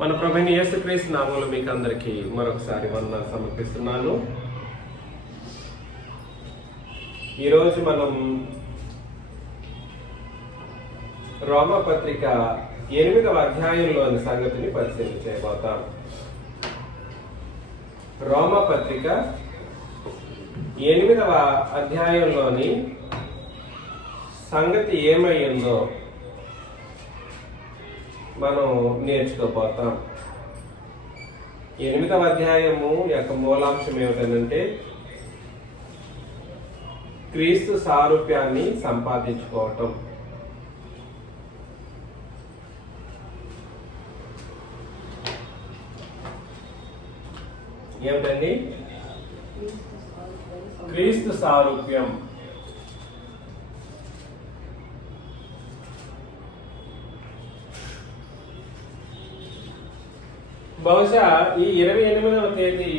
మన ప్రభువైన యేసుక్రీస్తు నామములో మీకు అందరికీ మరొకసారి వందనాలు సమర్పిస్తున్నాను. ఈరోజు మనం రోమా పత్రిక 8వ అధ్యాయంలోని సంగతిని పరిశీలన చేయబోతాం. రోమా పత్రిక 8వ అధ్యాయంలోని సంగతి ఏమైందో మనం నేర్చుకోబోతాం. 8వ అధ్యాయము యొక్క మూలాంశం ఏమిటంటే క్రీస్తు సారూప్యాన్ని సంపాదించుకోవటం. ఏమిటండి? క్రీస్తు సారూప్యం. బహుశా ఈ 28వ తేదీ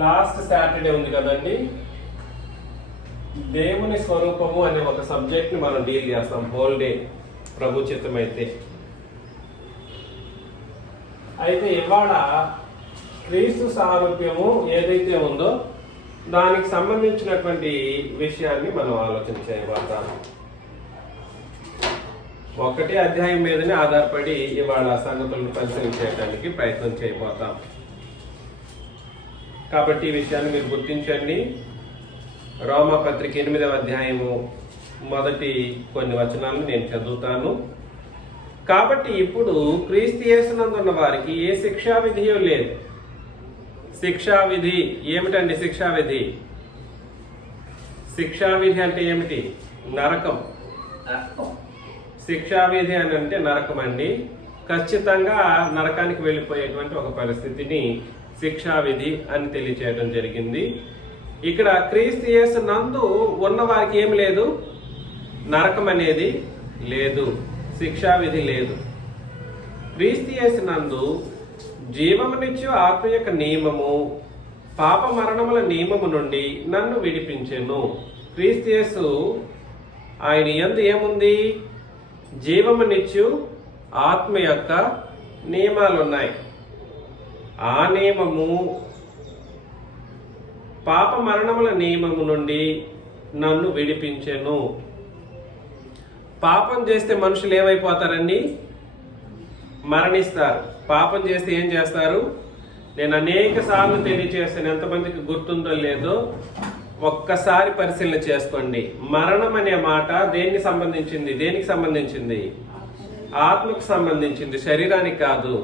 లాస్ట్ సాటర్డే ఉంది కదండి, దేవుని స్వరూపము అనే ఒక సబ్జెక్ట్ ని మనం డీల్ చేస్తాం హోల్ డే ప్రభు చిత్తమైతే. అయితే ఇవాళ క్రీస్తు సారూప్యము ఏదైతే ఉందో దానికి సంబంధించినటువంటి విషయాన్ని మనం ఆలోచన చేయబోతాం. ఒకటే అధ్యాయం మీదనే ఆధారపడి ఇవాళ సంగతులను పరిశీలించడానికి ప్రయత్నం చేయబోతాం. కాబట్టి ఈ విషయాన్ని మీరు గుర్తించండి. రోమా పత్రిక 8వ అధ్యాయము మొదటి కొన్ని వచనాలను నేను చదువుతాను. కాబట్టి ఇప్పుడు క్రీస్తు యేసునందున్న వారికి ఏ శిక్షా విధియో లేదు. శిక్షా విధి ఏమిటండి? శిక్షా విధి అంటే ఏమిటి? నరకం. శిక్షావిధి అని అంటే నరకం అండి. ఖచ్చితంగా నరకానికి వెళ్ళిపోయేటువంటి ఒక పరిస్థితిని శిక్షావిధి అని తెలియచేయడం జరిగింది. ఇక్కడ క్రీస్తు యేసు నందు ఉన్న వారికి ఏమి లేదు, నరకం అనేది లేదు, శిక్షావిధి లేదు. క్రీస్తు యేసు నందు జీవమునిచ్చు ఆత్మ యొక్క నియమము పాప మరణముల నియమము నుండి నన్ను విడిపించెను. క్రీస్తు యేసు ఆయన యందు ఏముంది? జీవమునిచ్చు ఆత్మ యొక్క నియమాలు ఉన్నాయి. ఆ నియమము పాప మరణముల నియమము నుండి నన్ను విడిపించెను. పాపం చేస్తే మనుషులు ఏమైపోతారండి? మరణిస్తారు. పాపం చేస్తే ఏం చేస్తారు? నేను అనేక సార్లు తెలియజేస్తాను, ఎంతమందికి గుర్తుందో లేదో ఒక్కసారి పరిశీలన చేసుకోండి. మరణం అనే మాట దేనికి సంబంధించింది? ఆత్మకు సంబంధించింది, శరీరానికి కాదు.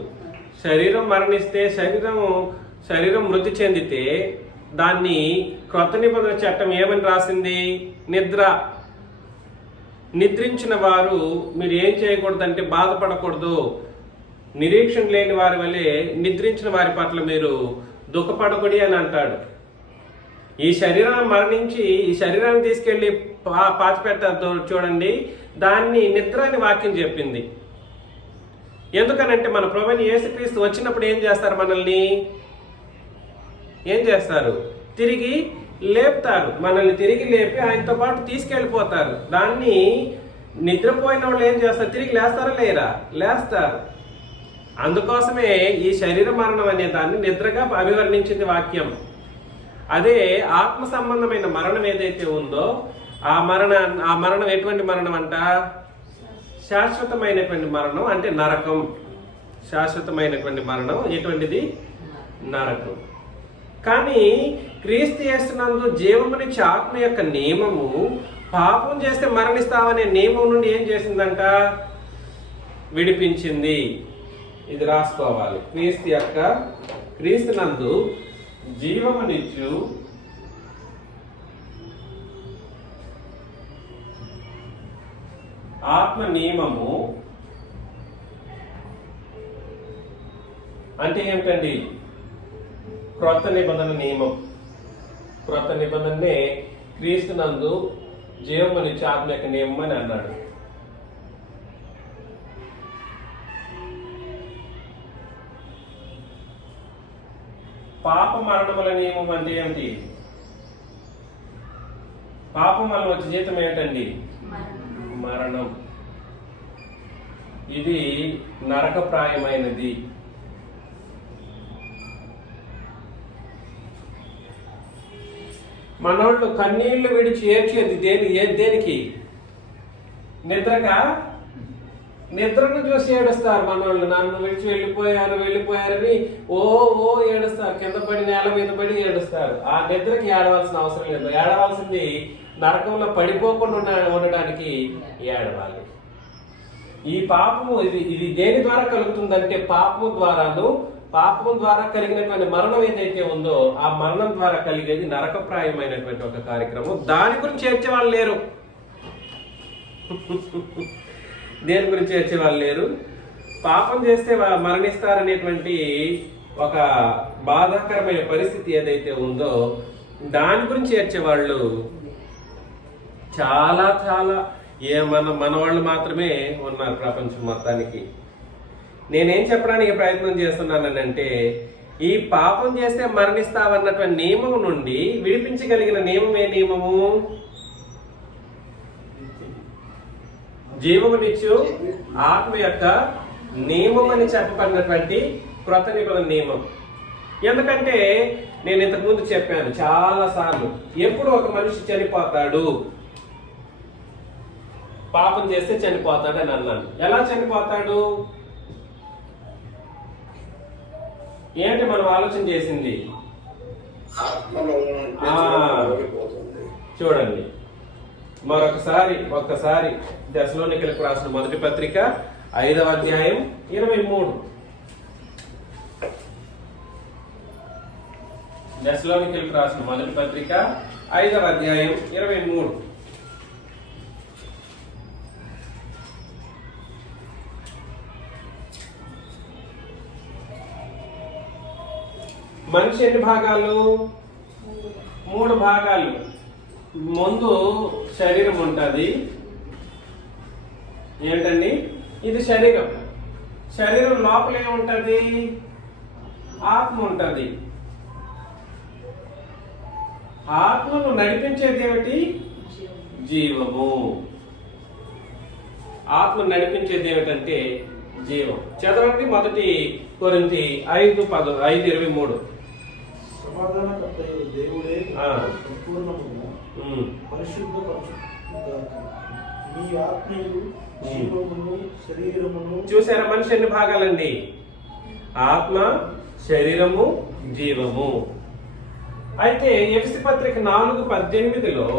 శరీరం మరణిస్తే, శరీరం మృతి చెందితే దాన్ని క్రొత్త నిబంధన చట్టం ఏమని రాసింది? నిద్రించిన వారు మీరు ఏం చేయకూడదంటే బాధపడకూడదు. నిరీక్షణ లేని వారి వల్లే నిద్రించిన వారి పట్ల మీరు దుఃఖపడకూడదు అని అంటాడు. ఈ శరీరాన్ని మరణించి ఈ శరీరాన్ని తీసుకెళ్లి పాతిపెట్టారు చూడండి, దాన్ని నిద్ర అని వాక్యం చెప్పింది. ఎందుకనంటే మన ప్రభువైన యేసుక్రీస్తు వచ్చినప్పుడు ఏం చేస్తారు? మనల్ని ఏం చేస్తారు? తిరిగి లేపుతారు. మనల్ని తిరిగి లేపి ఆయనతో పాటు తీసుకెళ్ళిపోతారు. దాన్ని నిద్రపోయిన వాళ్ళు ఏం చేస్తారు? తిరిగి లేస్తారా లేరా? లేస్తారు. అందుకోసమే ఈ శరీర మరణం అనే దాన్ని నిద్రగా అభివర్ణించింది వాక్యం. అదే ఆత్మ సంబంధమైన మరణం ఏదైతే ఉందో ఆ మరణం ఎటువంటి మరణం అంట? శాశ్వతమైనటువంటి మరణం, అంటే నరకం. శాశ్వతమైనటువంటి మరణం ఎటువంటిది? నరకం. కానీ క్రీస్తు యేసునందు జీవమునిచ్చే ఆత్మ యొక్క నియమము పాపం చేస్తే మరణిస్తావనే నియమం నుండి ఏం చేసిందంట? విడిపించింది. ఇది రాసుకోవాలి. క్రీస్తునందు జీవమునిచ్చు ఆత్మ నియమము అంటే ఏమిటండి? క్రొత్త నిబంధన నియమం. క్రొత్త నిబంధనే క్రీస్తునందు జీవమునిచ్చు ఆత్మ యొక్క నియమం అని అన్నాడు. పాప మరణముల నియమం అంటే ఏమిటి? పాపం వల్ల వచ్చే జీతం ఏంటండి? మరణం. ఇది నరకప్రాయమైనది. మనోళ్ళు కన్నీళ్లు విడిచి ఏడ్చేది దేనికి? నిద్రగా? నిద్రను చూసి ఏడుస్తారు మనోళ్ళు. నన్ను విడిచి వెళ్ళిపోయారని ఓ ఏడుస్తారు. కింద పడి నేల మీద పడి ఏడుస్తారు. ఆ నిద్రకి ఏడవలసిన అవసరం లేదు. ఏడవలసింది నరకంలో పడిపోకుండా ఉండడానికి ఏడవాలి. ఈ పాపము ఇది దేని ద్వారా కలుగుతుందంటే పాపము ద్వారా కలిగినటువంటి మరణం ఏదైతే ఉందో ఆ మరణం ద్వారా కలిగేది నరకప్రాయమైనటువంటి ఒక కార్యక్రమం. దాని గురించి ఏడ్చేవాళ్ళు లేరు. దేని గురించి ఏడ్చేవాళ్ళు లేరు. పాపం చేస్తే మరణిస్తారనేటువంటి ఒక బాధాకరమైన పరిస్థితి ఏదైతే ఉందో దాని గురించి ఏడ్చేవాళ్ళు చాలా చాలా మన వాళ్ళు మాత్రమే ఉన్నారు ప్రపంచం మొత్తానికి. నేనేం చెప్పడానికి ప్రయత్నం చేస్తున్నానంటే ఈ పాపం చేస్తే మరణిస్తావన్నటువంటి నియమం నుండి విడిపించగలిగిన నియమం ఏ నియమము? జీవమునిచ్చు ఆత్మ యొక్క నియమం అని చెప్పబడినటువంటి క్రొత్త నిబంధన నియమం. ఎందుకంటే నేను ఇంతకుముందు చెప్పాను చాలా సార్లు, ఎప్పుడు ఒక మనిషి చనిపోతాడు, పాపం చేస్తే చనిపోతాడు అని అన్నాను. ఎలా చనిపోతాడు? ఏంటి మనం ఆలోచన చేసింది? చూడండి ఒక్కసారి దశలోనికలకు రాసిన మొదటి పత్రిక 5వ అధ్యాయం 23. దశలోనికలకు రాసిన మొదటి పత్రిక 5వ అధ్యాయం 23. మనిషి ఎన్ని భాగాలు? 3 భాగాలు. ముందు శరీరం ఉంటుంది. ఏంటండి? ఇది శరీరం. శరీరం లోపల ఏముంటది? ఆత్మ ఉంటది. ఆత్మను నడిపించేది ఏమిటి? జీవము. ఆత్మను నడిపించేది ఏమిటంటే జీవం. చదవండి మొదటి కొరింథీ 5:23. సమాధానకర్తయు దేవుడే సంపూర్ణముగా పరిశుద్ధపరచుగాక. మీ ఆత్మయు జీవమును శరీరమును. చూసారా మనిషి ఎన్ని భాగాలండి? ఆత్మ, శరీరము, జీవము. అయితే ఎఫెసీ పత్రిక 4:18లో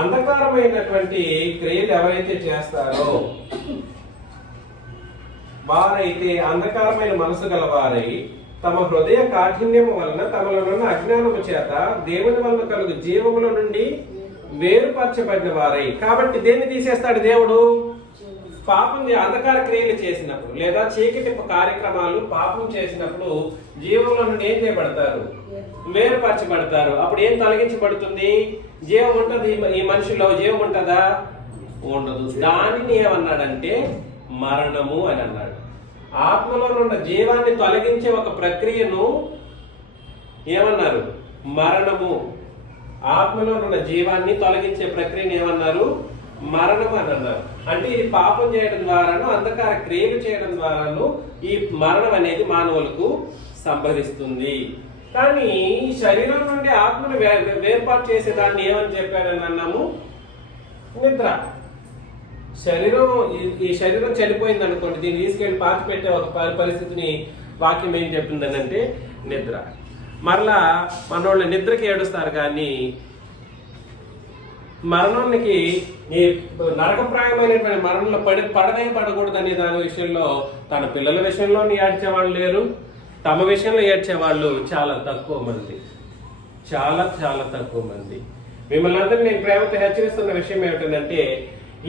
అంధకారమైనటువంటి క్రియలు ఎవరైతే చేస్తారో వారైతే అంధకారమైన మనసు గల వారై తమ హృదయ కాఠిన్యము వలన తమలోనున్న అజ్ఞానము చేత దేవుని వలన కలుగు జీవముల నుండి వేరుపరచబడిన వారై. కాబట్టి దేన్ని తీసేస్తాడు దేవుడు? పాపం అంధకార క్రియలు చేసినప్పుడు లేదా చీకటి కార్యక్రమాలు పాపం చేసినప్పుడు జీవంలో నుండి ఏం చేయబడతారు? వేరుపరచబడతారు. అప్పుడు ఏం తొలగించబడుతుంది? జీవం ఉంటది. ఈ మనిషిలో జీవం ఉంటదా? ఉండదు. దానిని ఏమన్నాడంటే మరణము అని అన్నాడు. ఆత్మలో ఉన్న జీవాన్ని తొలగించే ఒక ప్రక్రియను ఏమన్నారు? మరణము. ఆత్మలో ఉన్న జీవాన్ని తొలగించే ప్రక్రియను ఏమన్నారు? మరణము అని అన్నారు. అంటే ఇది పాపం చేయడం ద్వారాను అంధకార క్రియలు చేయడం ద్వారాను ఈ మరణం అనేది మానవులకు సంభవిస్తుంది. కానీ శరీరం నుండి ఆత్మను వేర్పాటు చేసేదాన్ని ఏమని చెప్పాడని అన్నాము? నిద్ర. ఈ శరీరం చనిపోయింది అనుకోండి, దీన్ని తీసుకెళ్లి పాతి పెట్టే ఒక పరిస్థితిని వాక్యం ఏం చెప్తుందని అంటే నిద్ర. మరలా మనోళ్ళు నిద్రకి ఏడుస్తారు కానీ మరణానికి ఈ నరకప్రాయమైనటువంటి మరణంలో పడకూడదు అనే దాని విషయంలో తన పిల్లల విషయంలో ఏడ్చేవాళ్ళు లేరు. తమ విషయంలో ఏడ్చేవాళ్ళు చాలా తక్కువ మంది. చాలా చాలా తక్కువ మంది. మిమ్మల్ని అందరినీ నేను ప్రేమతో హెచ్చరిస్తున్న విషయం ఏమిటంటే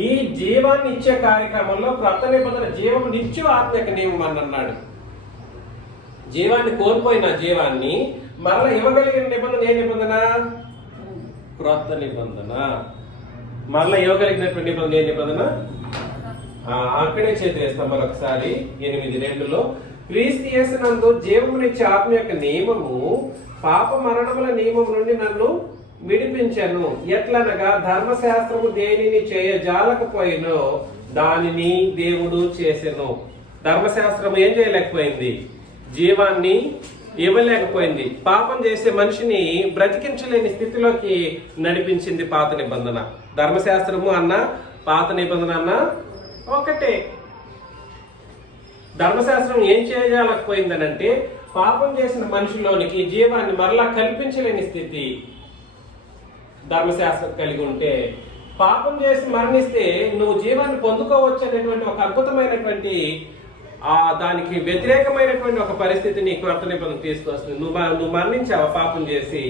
ఈ జీవాన్ని ఇచ్చే కార్యక్రమంలో క్రొత్త నిబంధన జీవం నిత్యం ఆత్మీయ నియమం అని అన్నాడు. జీవాన్ని కోల్పోయిన జీవాన్ని మరలా ఇవ్వగలిగిన నిబంధన ఏ నిబంధన? క్రొత్త నిబంధన. మరలా ఇవ్వగలిగినటువంటి నిబంధన ఏ నిబంధన? అక్కడే చేస్తాం మరొకసారి 8:2లో క్రీస్తు యేసునందు జీవమునిచ్చే ఆత్మ యొక్క నియమము పాప మరణముల నియమం నుండి నన్ను విడిపించెను. ఎట్లనగా ధర్మశాస్త్రము దేనిని చేయజాలకపోయినో దానిని దేవుడు చేసెను. ధర్మశాస్త్రం ఏం చేయలేకపోయింది? జీవాన్ని ఇవ్వలేకపోయింది. పాపం చేసే మనిషిని బ్రతికించలేని స్థితిలోకి నడిపించింది పాత నిబంధన. ధర్మశాస్త్రము అన్న పాత నిబంధన అన్న ఒకటే. ధర్మశాస్త్రం ఏం చేయలేకపోయిందనంటే పాపం చేసిన మనిషిలోనికి జీవాన్ని మరలా కల్పించలేని స్థితి ధర్మశాస్త్రం కలిగి ఉంటే, పాపం చేసి మరణిస్తే నువ్వు జీవాన్ని పొందుకోవచ్చు అనేటువంటి ఒక అద్భుతమైనటువంటి దానికి వ్యతిరేకమైనటువంటి ఒక పరిస్థితిని క్రొత్త నిబంధన తీసుకొస్తుంది. నువ్వు మరణించావా పాపం చేసి,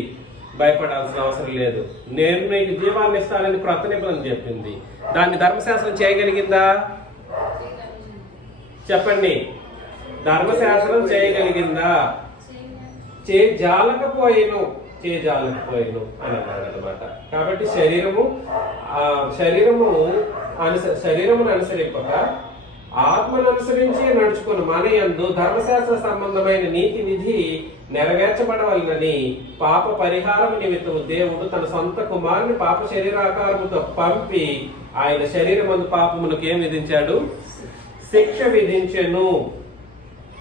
భయపడాల్సిన అవసరం లేదు, నేను నీకు జీవాన్ని ఇస్తానని క్రొత్త నిబంధన చెప్పింది. దాన్ని ధర్మశాస్త్రం చేయగలిగిందా? చెప్పండి, ధర్మశాస్త్రం చేయగలిగిందా? చేయజాలకపోయేను అని అన్నాడు అనమాట. కాబట్టి శరీరమును అనుసరింపక ఆత్మను అనుసరించి నడుచుకుని మన యందు ధర్మశాస్త్ర సంబంధమైన నీతి విధి నెరవేర్చబడవలనని పాప పరిహారం నిమిత్తము దేవుడు తన సొంత కుమారుని పాప శరీరాకారముతో పంపి ఆయన శరీరమందు పాపమునకు ఏం విధించాడు? శిక్ష విధించెను.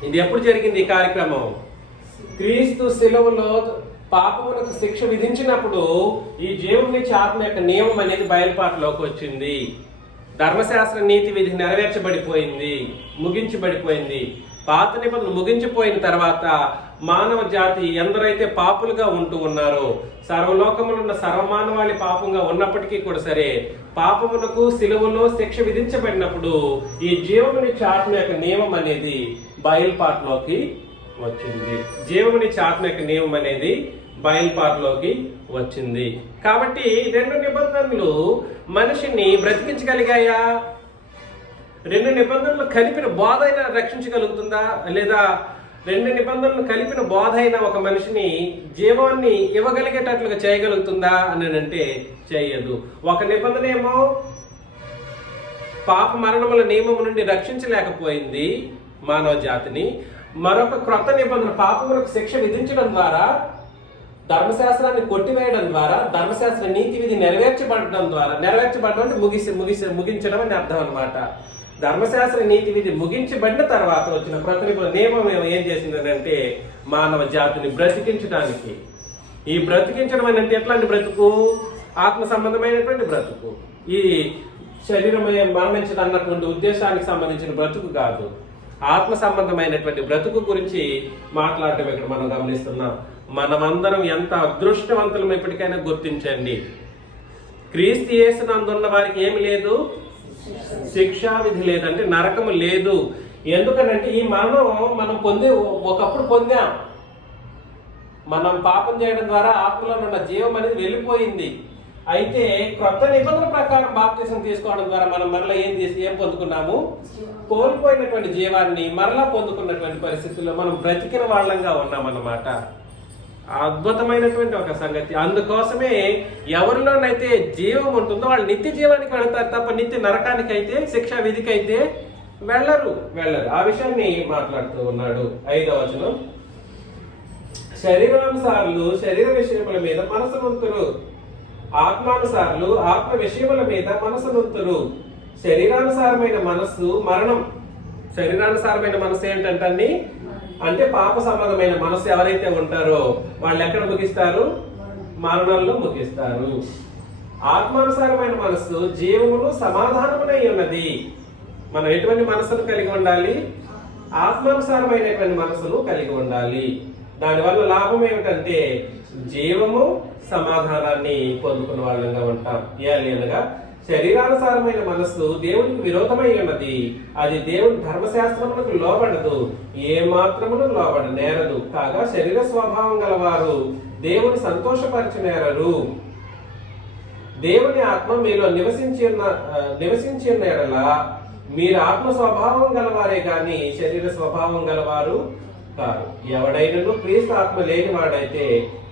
ఇది ఎప్పుడు జరిగింది ఈ కార్యక్రమం? క్రీస్తు శిలువలో పాపమునకు శిక్ష విధించినప్పుడు ఈ జీవుని ఆత్మ యొక్క నియమం అనేది బయలుపాటులోకి వచ్చింది. ధర్మశాస్త్ర నీతి విధి నెరవేర్చబడిపోయింది, ముగించబడిపోయింది. పాత నిబంధన ముగించిపోయిన తర్వాత మానవ జాతి ఎందరైతే పాపులుగా ఉంటూ ఉన్నారో, సర్వలోకములున్న సర్వమానవాళి పాపంగా ఉన్నప్పటికీ కూడా సరే, పాపమునకు సిలువలో శిక్ష విధించబడినప్పుడు ఈ జీవముని ఆత్మ యొక్క నియమం అనేది బయలుపాటులోకి వచ్చింది. జీవముని ఆత్మ యొక్క నియమం అనేది బయలుపాటులోకి వచ్చింది. కాబట్టి రెండు నిబంధనలు మనిషిని బ్రతికించగలిగాయా? రెండు నిబంధనలు కలిపిన బోధ అయినా రక్షించగలుగుతుందా? లేదా రెండు నిబంధనలు కలిపిన బోధ అయినా ఒక మనిషిని జీవాన్ని ఇవ్వగలిగేటట్లుగా చేయగలుగుతుందా అని అంటే చేయదు. ఒక నిబంధన ఏమో పాప మరణముల నియమము నుండి రక్షించలేకపోయింది మానవ జాతిని. మరొక క్రొత్త నిబంధన పాపములకు శిక్ష విధించడం ద్వారా, ధర్మశాస్త్రాన్ని కొట్టివేయడం ద్వారా, ధర్మశాస్త్ర నీతి విధి నెరవేర్చబడడం అంటే ముగించడం అని అర్థం అనమాట. ధర్మశాస్త్ర నీతి విధి ముగించబడిన తర్వాత వచ్చిన క్రొత్త నియమం ఏం చేసిందంటే మానవ జాతిని బ్రతికించడానికి. ఈ బ్రతికించడం అని అంటే ఎట్లాంటి బ్రతుకు? ఆత్మ సంబంధమైనటువంటి బ్రతుకు. ఈ శరీరం మరణించడం అన్నటువంటి ఉద్దేశానికి సంబంధించిన బ్రతుకు కాదు, ఆత్మ సంబంధమైనటువంటి బ్రతుకు గురించి మాట్లాడటం ఇక్కడ మనం గమనిస్తున్నాం. మనమందరం ఎంత అదృష్టవంతులం ఇప్పటికైనా గుర్తించండి. క్రీస్తు యేసునందున్న వారికి ఏమి లేదు? శిక్షా విధి లేదంటే నరకము లేదు. ఎందుకనంటే ఈ మరణం మనం ఒకప్పుడు పొందాం. మనం పాపం చేయడం ద్వారా ఆత్మలో ఉన్న జీవం అనేది వెళ్ళిపోయింది. అయితే క్రొత్త నిబంధన ప్రకారం బాప్తిసం తీసుకోవడం ద్వారా మనం మరలా ఏం పొందుకున్నాము? కోల్పోయినటువంటి జీవాన్ని మరలా పొందుకున్నటువంటి పరిస్థితుల్లో మనం బ్రతికిన వాళ్ళంగా ఉన్నామన్నమాట. అద్భుతమైనటువంటి ఒక సంగతి. అందుకోసమే ఎవరిలోనైతే జీవం ఉంటుందో వాళ్ళు నిత్య జీవానికి వెళతారు తప్ప నిత్య నరకానికి అయితే, శిక్షా విధికి అయితే వెళ్ళరు. ఆ విషయాన్ని మాట్లాడుతూ ఉన్నాడు. 5వ వచనం, శరీరానుసారులు శరీర విషయముల మీద మనసునంతురు, ఆత్మానుసారులు ఆత్మ విషయముల మీద మనసునంతురు. శరీరానుసారమైన మనస్సు మరణం. శరీరానుసారమైన మనస్సు ఏంటంటే అంటే పాప సంబంధమైన మనస్సు ఎవరైతే ఉంటారో వాళ్ళు ఎక్కడ ముగిస్తారు? మరణంలో ముగిస్తారు. ఆత్మానుసారమైన మనస్సు జీవమును సమాధానమునై ఉన్నది. మనం ఎటువంటి మనస్సును కలిగి ఉండాలి? ఆత్మానుసారమైనటువంటి మనస్సును కలిగి ఉండాలి. దానివల్ల లాభం ఏమిటంటే జీవము, సమాధానాన్ని పొందుకున్న వాళ్ళంగా ఉంటాం. అనగా శరీరానుసారమైన మనస్సు దేవునికి విరోధమై ఉన్నది. అది దేవుని ధర్మశాస్త్రములకు లోబడదు, ఏ మాత్రమును లోబడనేరదు. కాగా శరీర స్వభావం గలవారు దేవుని సంతోషపరచనేరరు. దేవుని ఆత్మ మీలో నివసించి ఉన్న ఎడల మీరు ఆత్మ స్వభావం గలవారే గాని శరీర స్వభావం గలవారు కాదు. ఎవడైనను క్రీస్తు ఆత్మ లేని వాడైతే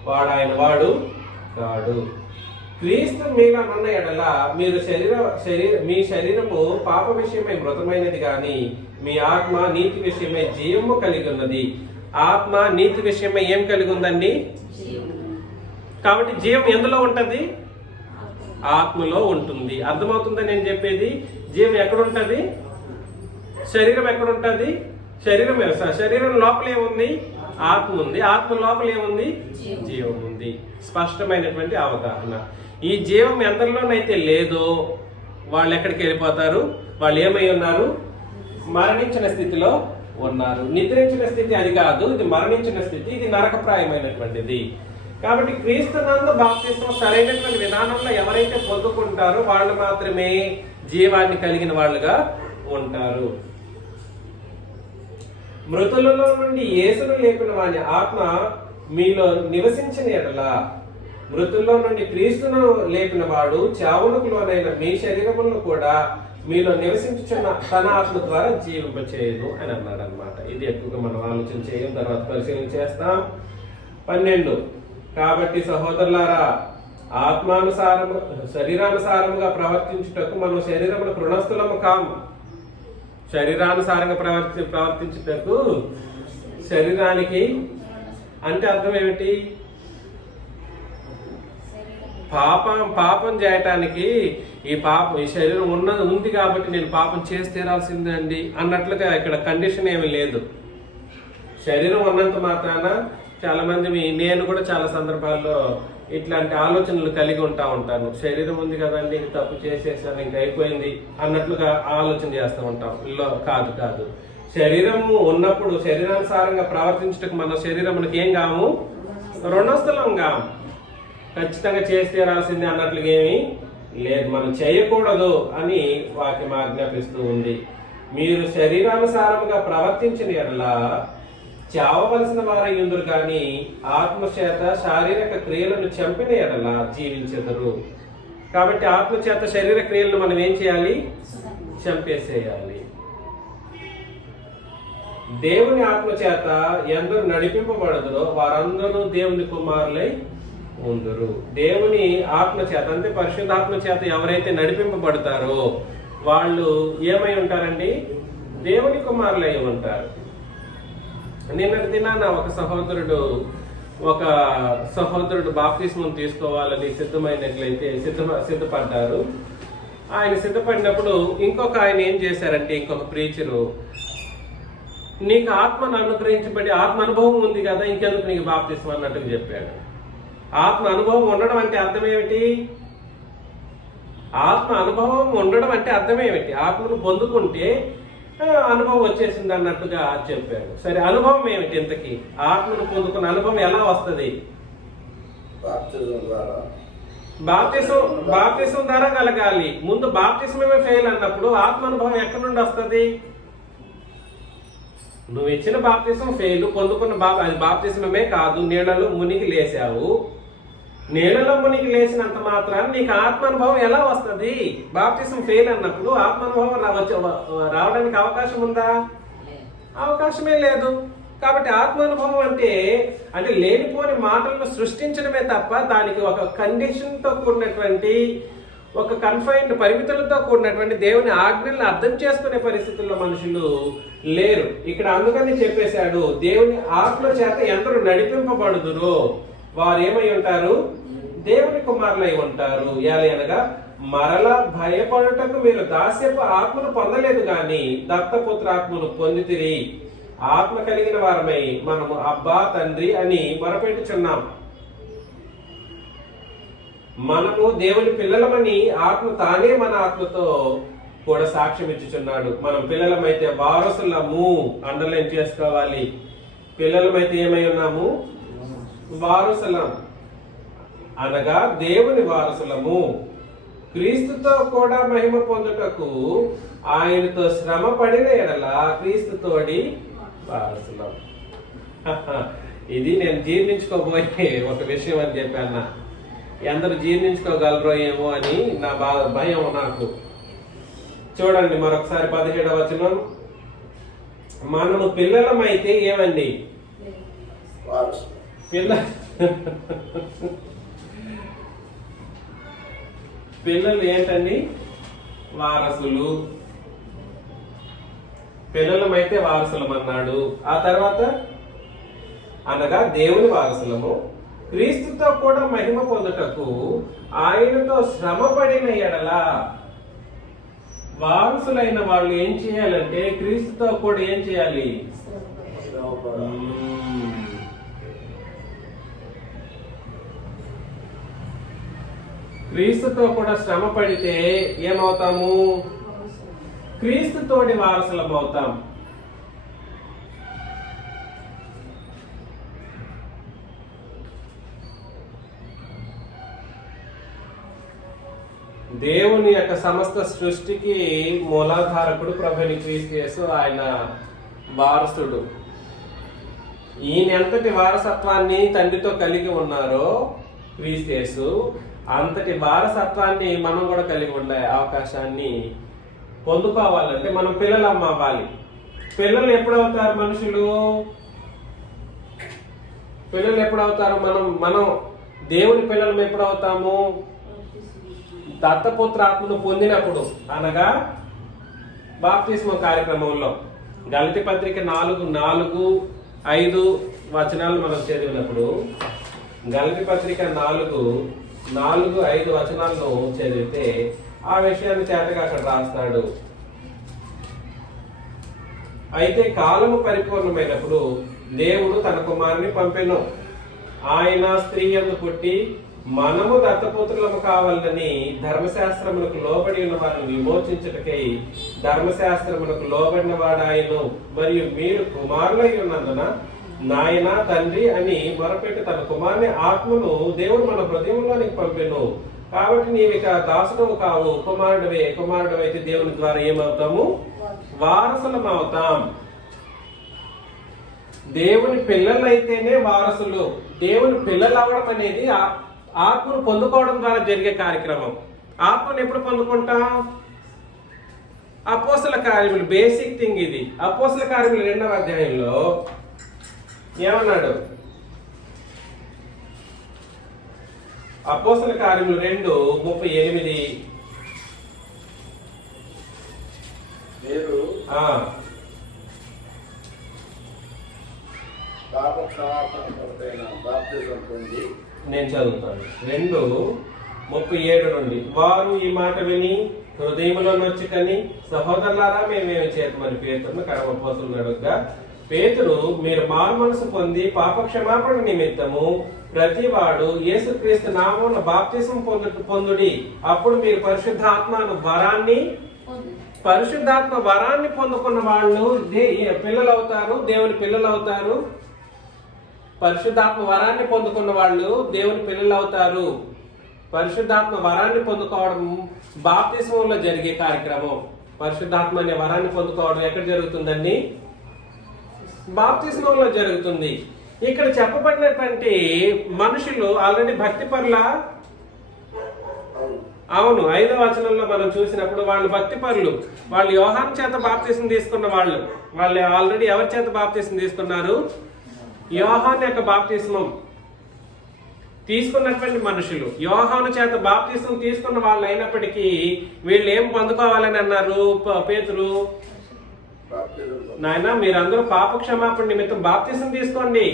వాడాయన వాడు కాడు. క్రీస్తు మీలో ఉన్న ఎడల మీరు మీ శరీరము పాప విషయమై మృతమైనది గాని మీ ఆత్మ నీతి విషయమై జీవము కలిగి ఉన్నది. ఆత్మ నీతి విషయమై ఏం కలిగి ఉందండి? కాబట్టి జీవం ఎందులో ఉంటది? ఆత్మలో ఉంటుంది. అర్థమవుతుందా నేను చెప్పేది? జీవం ఎక్కడుంటది? శరీరం ఎక్కడుంటది? శరీరం లోపల ఏముంది? ఆత్మ ఉంది. ఆత్మ లోపల ఏముంది? జీవం ఉంది. స్పష్టమైనటువంటి అవగాహన. ఈ జీవం ఎందరిలోనైతే లేదో వాళ్ళు ఎక్కడికి వెళ్ళిపోతారు? వాళ్ళు ఏమై ఉన్నారు? మరణించిన స్థితిలో ఉన్నారు. నిద్రించిన స్థితి అది కాదు, ఇది మరణించిన స్థితి, ఇది నరకప్రాయమైనటువంటిది. కాబట్టి క్రీస్తునందు బాప్తిస్మం సరైనటువంటి విధానంలో ఎవరైతే పొందుకుంటారో వాళ్ళు మాత్రమే జీవాన్ని కలిగిన వాళ్ళుగా ఉంటారు. మృతులలో నుండి యేసును లేపిన వాని ఆత్మ మీలో నివసించిన ఎడల, మృతుల్లో నుండి క్రీస్తును లేపిన వాడు చావునకు లోనైన మీ శరీరములను కూడా మీలో నివసించుచున్న తన ఆత్మ ద్వారా జీవింపచేయదు అని అన్నాడు అనమాట. ఇది ఎక్కువగా మనం ఆలోచన చేయం, తర్వాత పరిశీలన చేస్తాం. 12 కాబట్టి సహోదరులారా, ఆత్మానుసారము శరీరానుసారముగా ప్రవర్తించుటకు మనం శరీరమును రుణస్థులము కాము. శరీరానుసారంగా ప్రవర్తించుటకు శరీరానికి అంటే అర్థం ఏమిటి? పాపం చేయటానికి ఈ శరీరం ఉంది కాబట్టి నేను పాపం చేసి తీరాల్సిందే అండి అన్నట్లుగా ఇక్కడ కండిషన్ ఏమి లేదు. శరీరం ఉన్నంత మాత్రాన చాలా మంది నేను కూడా చాలా సందర్భాల్లో ఇట్లాంటి ఆలోచనలు కలిగి ఉంటాను. శరీరం ఉంది కదండి, తప్పు చేసేసాను, ఇంక అయిపోయింది అన్నట్లుగా ఆలోచన చేస్తూ ఉంటాం. కాదు. శరీరం ఉన్నప్పుడు శరీరానుసారంగా ప్రవర్తించటకు మన శరీరమునికి ఏం కాము? రుణస్థలం కాము. ఖచ్చితంగా చేసి తీరాల్సిందే అన్నట్లుగా ఏమీ లేదు. మనం చేయకూడదు అని వాక్యం ఆజ్ఞాపిస్తూ ఉంది. మీరు శరీరానుసారముగా ప్రవర్తించిన ఎడలా చావవలసిన వారై ఉందురు కానీ ఆత్మచేత శారీరక క్రియలను చంపిన ఎడలా జీవించెదరు. కాబట్టి ఆత్మచేత శరీర క్రియలను మనం ఏం చేయాలి? చంపేసేయాలి. దేవుని ఆత్మచేత ఎందరు నడిపింపబడదురో వారందరూ దేవుని కుమారులై ఉందురు. దేవుని ఆత్మచేత అంటే పరిశుద్ధాత్మ చేత ఎవరైతే నడిపింపబడతారో వాళ్ళు ఏమై ఉంటారండి? దేవుని కుమారులై ఉంటారు. నిన్నటి దినాన ఒక సహోదరుడు బాప్తిస్మం తీసుకోవాలని సిద్ధమైనట్లయితే సిద్ధపడ్డారు. ఆయన సిద్ధపడినప్పుడు ఇంకొక ఆయన ఏం చేశారంటే, ఇంకొక ప్రీచరు, నీకు ఆత్మను అనుగ్రహించబడి ఆత్మ అనుభవం ఉంది కదా, ఇంకెందుకు నీకు బాప్తిస్మం అన్నట్టుగా చెప్పాడు. ఆత్మ అనుభవం ఉండడం అంటే అర్థం ఏమిటి? ఆత్మ అనుభవం ఉండడం అంటే అర్థం ఏమిటి? ఆత్మను పొందుకుంటే అనుభవం వచ్చేసింది అన్నట్టుగా చెప్పాడు. సరే, అనుభవం ఏమిటి? ఇంతకీ ఆత్మను పొందుకున్న అనుభవం ఎలా వస్తుంది? బాప్తిసం ద్వారా కలగాలి. ముందు బాప్తిసమే ఫెయిల్ అన్నప్పుడు ఆత్మ అనుభవం ఎక్కడి నుండి వస్తుంది? నువ్వు ఇచ్చిన బాప్తిసం ఫెయిల్, పొందుకున్న అది బాప్తిసమే కాదు, నీళ్ళలో మునిగి లేచావు. నీళ్ళలో మునిగి లేచినంత మాత్రాన్ని నీకు ఆత్మానుభవం ఎలా వస్తుంది? బాప్తిసం ఫెయిల్ అన్నప్పుడు ఆత్మానుభవం రావడానికి అవకాశం ఉందా? అవకాశమే లేదు. కాబట్టి ఆత్మానుభవం అంటే లేనిపోని మాటలను సృష్టించడమే తప్ప దానికి ఒక కండిషన్తో కూడినటువంటి, ఒక కన్ఫైన్డ్ పరిమితులతో కూడినటువంటి దేవుని ఆజ్ఞలను అర్థం చేసుకునే పరిస్థితుల్లో మనుషులు లేరు. ఇక్కడ అందుకని చెప్పేశాడు, దేవుని ఆత్మ చేత ఎందరూ నడిపింపబడుదురో వారు ఏమై ఉంటారు? దేవుని కుమారులై ఉంటారు. అనగా మరలా భయపడుటకు మీరు దాస్యపు ఆత్మను పొందలేదు గాని దత్తపుత్రాత్మను పొందితిరి. ఆత్మ కలిగిన వారమై మనము అబ్బా తండ్రి అని మొరపెట్టుచున్నాం. మనము దేవుని పిల్లలమని ఆత్మ తానే మన ఆత్మతో కూడా సాక్ష్యం ఇచ్చుచున్నాడు. మనం పిల్లలమైతే వారసులము, అండర్లైన్ చేసుకోవాలి. పిల్లలమైతే ఏమై ఉన్నాము? వారసులం, అనగా దేవుని వారసులము. క్రీస్తుతో కూడా మహిమ పొందుటకు ఆయనతో శ్రమ పడిన ఎడల క్రీస్తుతోడి వారసులం. ఇది నేను జీర్ణించుకోబోయే ఒక విషయం అని చెప్పాను. ఎందరు జీర్ణించుకోగలరో ఏమో అని నా భయం నాకు. చూడండి మరొకసారి 17వ వచనం. మనము పిల్లలమైతే ఏమండి? పిల్లలు ఏంటండి? వారసులు. పిల్లలమైతే వారసులం అన్నాడు. ఆ తర్వాత అనగా దేవుని వారసులము, క్రీస్తుతో కూడా మహిమ పొందుటకు ఆయనతో శ్రమపడిన ఎడల వారసులైన వాళ్ళు ఏం చేయాలంటే క్రీస్తుతో కూడా ఏం చేయాలి? క్రీస్తుతో కూడా శ్రమ పడితే ఏమవుతాము? క్రీస్తుతోటి వారసులం అవుతాం. దేవుని యొక్క సమస్త సృష్టికి మూలాధారకుడు ప్రభుని క్రీస్తు యేసు, ఆయన వారసుడు. ఈయన ఎంతటి వారసత్వాన్ని తండ్రితో కలిగి ఉన్నారో క్రీస్తు యేసు, అంతటి వారసత్వాన్ని మనం కూడా కలిగి ఉండే అవకాశాన్ని పొందుకోవాలంటే మనం పిల్లలం అవ్వాలి. పిల్లలు ఎప్పుడవుతారు? మనుషులు పిల్లలు ఎప్పుడవుతారు? మనం దేవుని పిల్లలు ఎప్పుడవుతాము? దత్తపుత్ర ఆత్మను పొందినప్పుడు, అనగా బాప్తిస్మ కార్యక్రమంలో. గలతీ పత్రిక 4:4-5 వచనాలు మనం చదివినప్పుడు, గలతీ పత్రిక 4:4-5 వచనాలను చదివితే ఆ విషయాన్ని తేటగా అక్కడ రాస్తాడు. అయితే కాలము పరిపూర్ణమైనప్పుడు దేవుడు తన కుమారుని పంపెను. ఆయన స్త్రీ యందు పుట్టి మనము దత్తపుత్రులము కావాలని ధర్మశాస్త్రములకు లోబడి ఉన్న వారిని విమోచించుటకై ధర్మశాస్త్రములకు లోబడిన వాడాయను. మరియు మీరు కుమారులై ఉన్నందున నాయన తండ్రి అని మొరపెట్టి తన కుమారుని ఆత్మను దేవుడు మన హృదయంలోనికి పంపెను. కాబట్టి నీవిక దాసుడవు కావు, కుమారుడు అయితే దేవుని ద్వారా ఏమవుతాము? వారసులం అవుతాం. దేవుని పిల్లలైతేనే వారసులు. దేవుని పిల్లలు అవడం అనేది ఆత్మను పొందుకోవడం ద్వారా జరిగే కార్యక్రమం. ఆత్మను ఎప్పుడు పొందుకుంటాం? అపోస్తల కార్యములు బేసిక్ థింగ్ ఇది. అపోస్తల కార్యములు 2వ అధ్యాయంలో ఏమన్నాడు? అపోస్తల కార్యములు 2:38 నేను చదువుతాను. 2:37 నుండి, వారు ఈ మాట విని హృదయంలో నొచ్చుకని, సహోదరులారా మేమేమి చేతమని పేతురును కడమపోతులను అడుగ్గా, పేతురు, మీరు మారుమనసు పొంది పాపక్షమాపణ నిమిత్తము ప్రతివాడు యేసుక్రీస్తు నామమున బాప్తిసం పొందుడి. అప్పుడు మీరు పరిశుద్ధాత్మ వరాన్ని పొందుకున్న వాళ్ళు పిల్లలు అవుతారు, దేవుని పిల్లలు అవుతారు. పరిశుద్ధాత్మ వరాన్ని పొందుకున్న వాళ్ళు దేవుని పిల్లలు అవుతారు. పరిశుద్ధాత్మ వరాన్ని పొందుకోవడం బాప్తిస్మంలో జరిగే కార్యక్రమం. పరిశుద్ధాత్మ అనే వరాన్ని పొందుకోవడం ఎక్కడ జరుగుతుందండి? బాప్తిస్మంలో జరుగుతుంది. ఇక్కడ చెప్పబడినటువంటి మనుషులు ఆల్రెడీ భక్తి పరుల, అవును, 5వ వచనంలో మనం చూసినప్పుడు వాళ్ళు భక్తి పరులు. వాళ్ళు యోహాను చేత బాప్తిసం తీసుకున్న వాళ్ళు ఆల్రెడీ ఎవరి చేత బాప్తిసం తీసుకున్నారు? యోహాను యొక్క బాప్తిస్మం తీసుకున్నటువంటి మనుషులు. యోహాను చేత బాప్తిసం తీసుకున్న వాళ్ళు అయినప్పటికీ వీళ్ళు ఏం పొందుకోవాలని అన్నారు? పేతురు, నాయన మీరందరూ పాప క్షమాపణ నిమిత్తం బాప్తిసం తీసుకోండి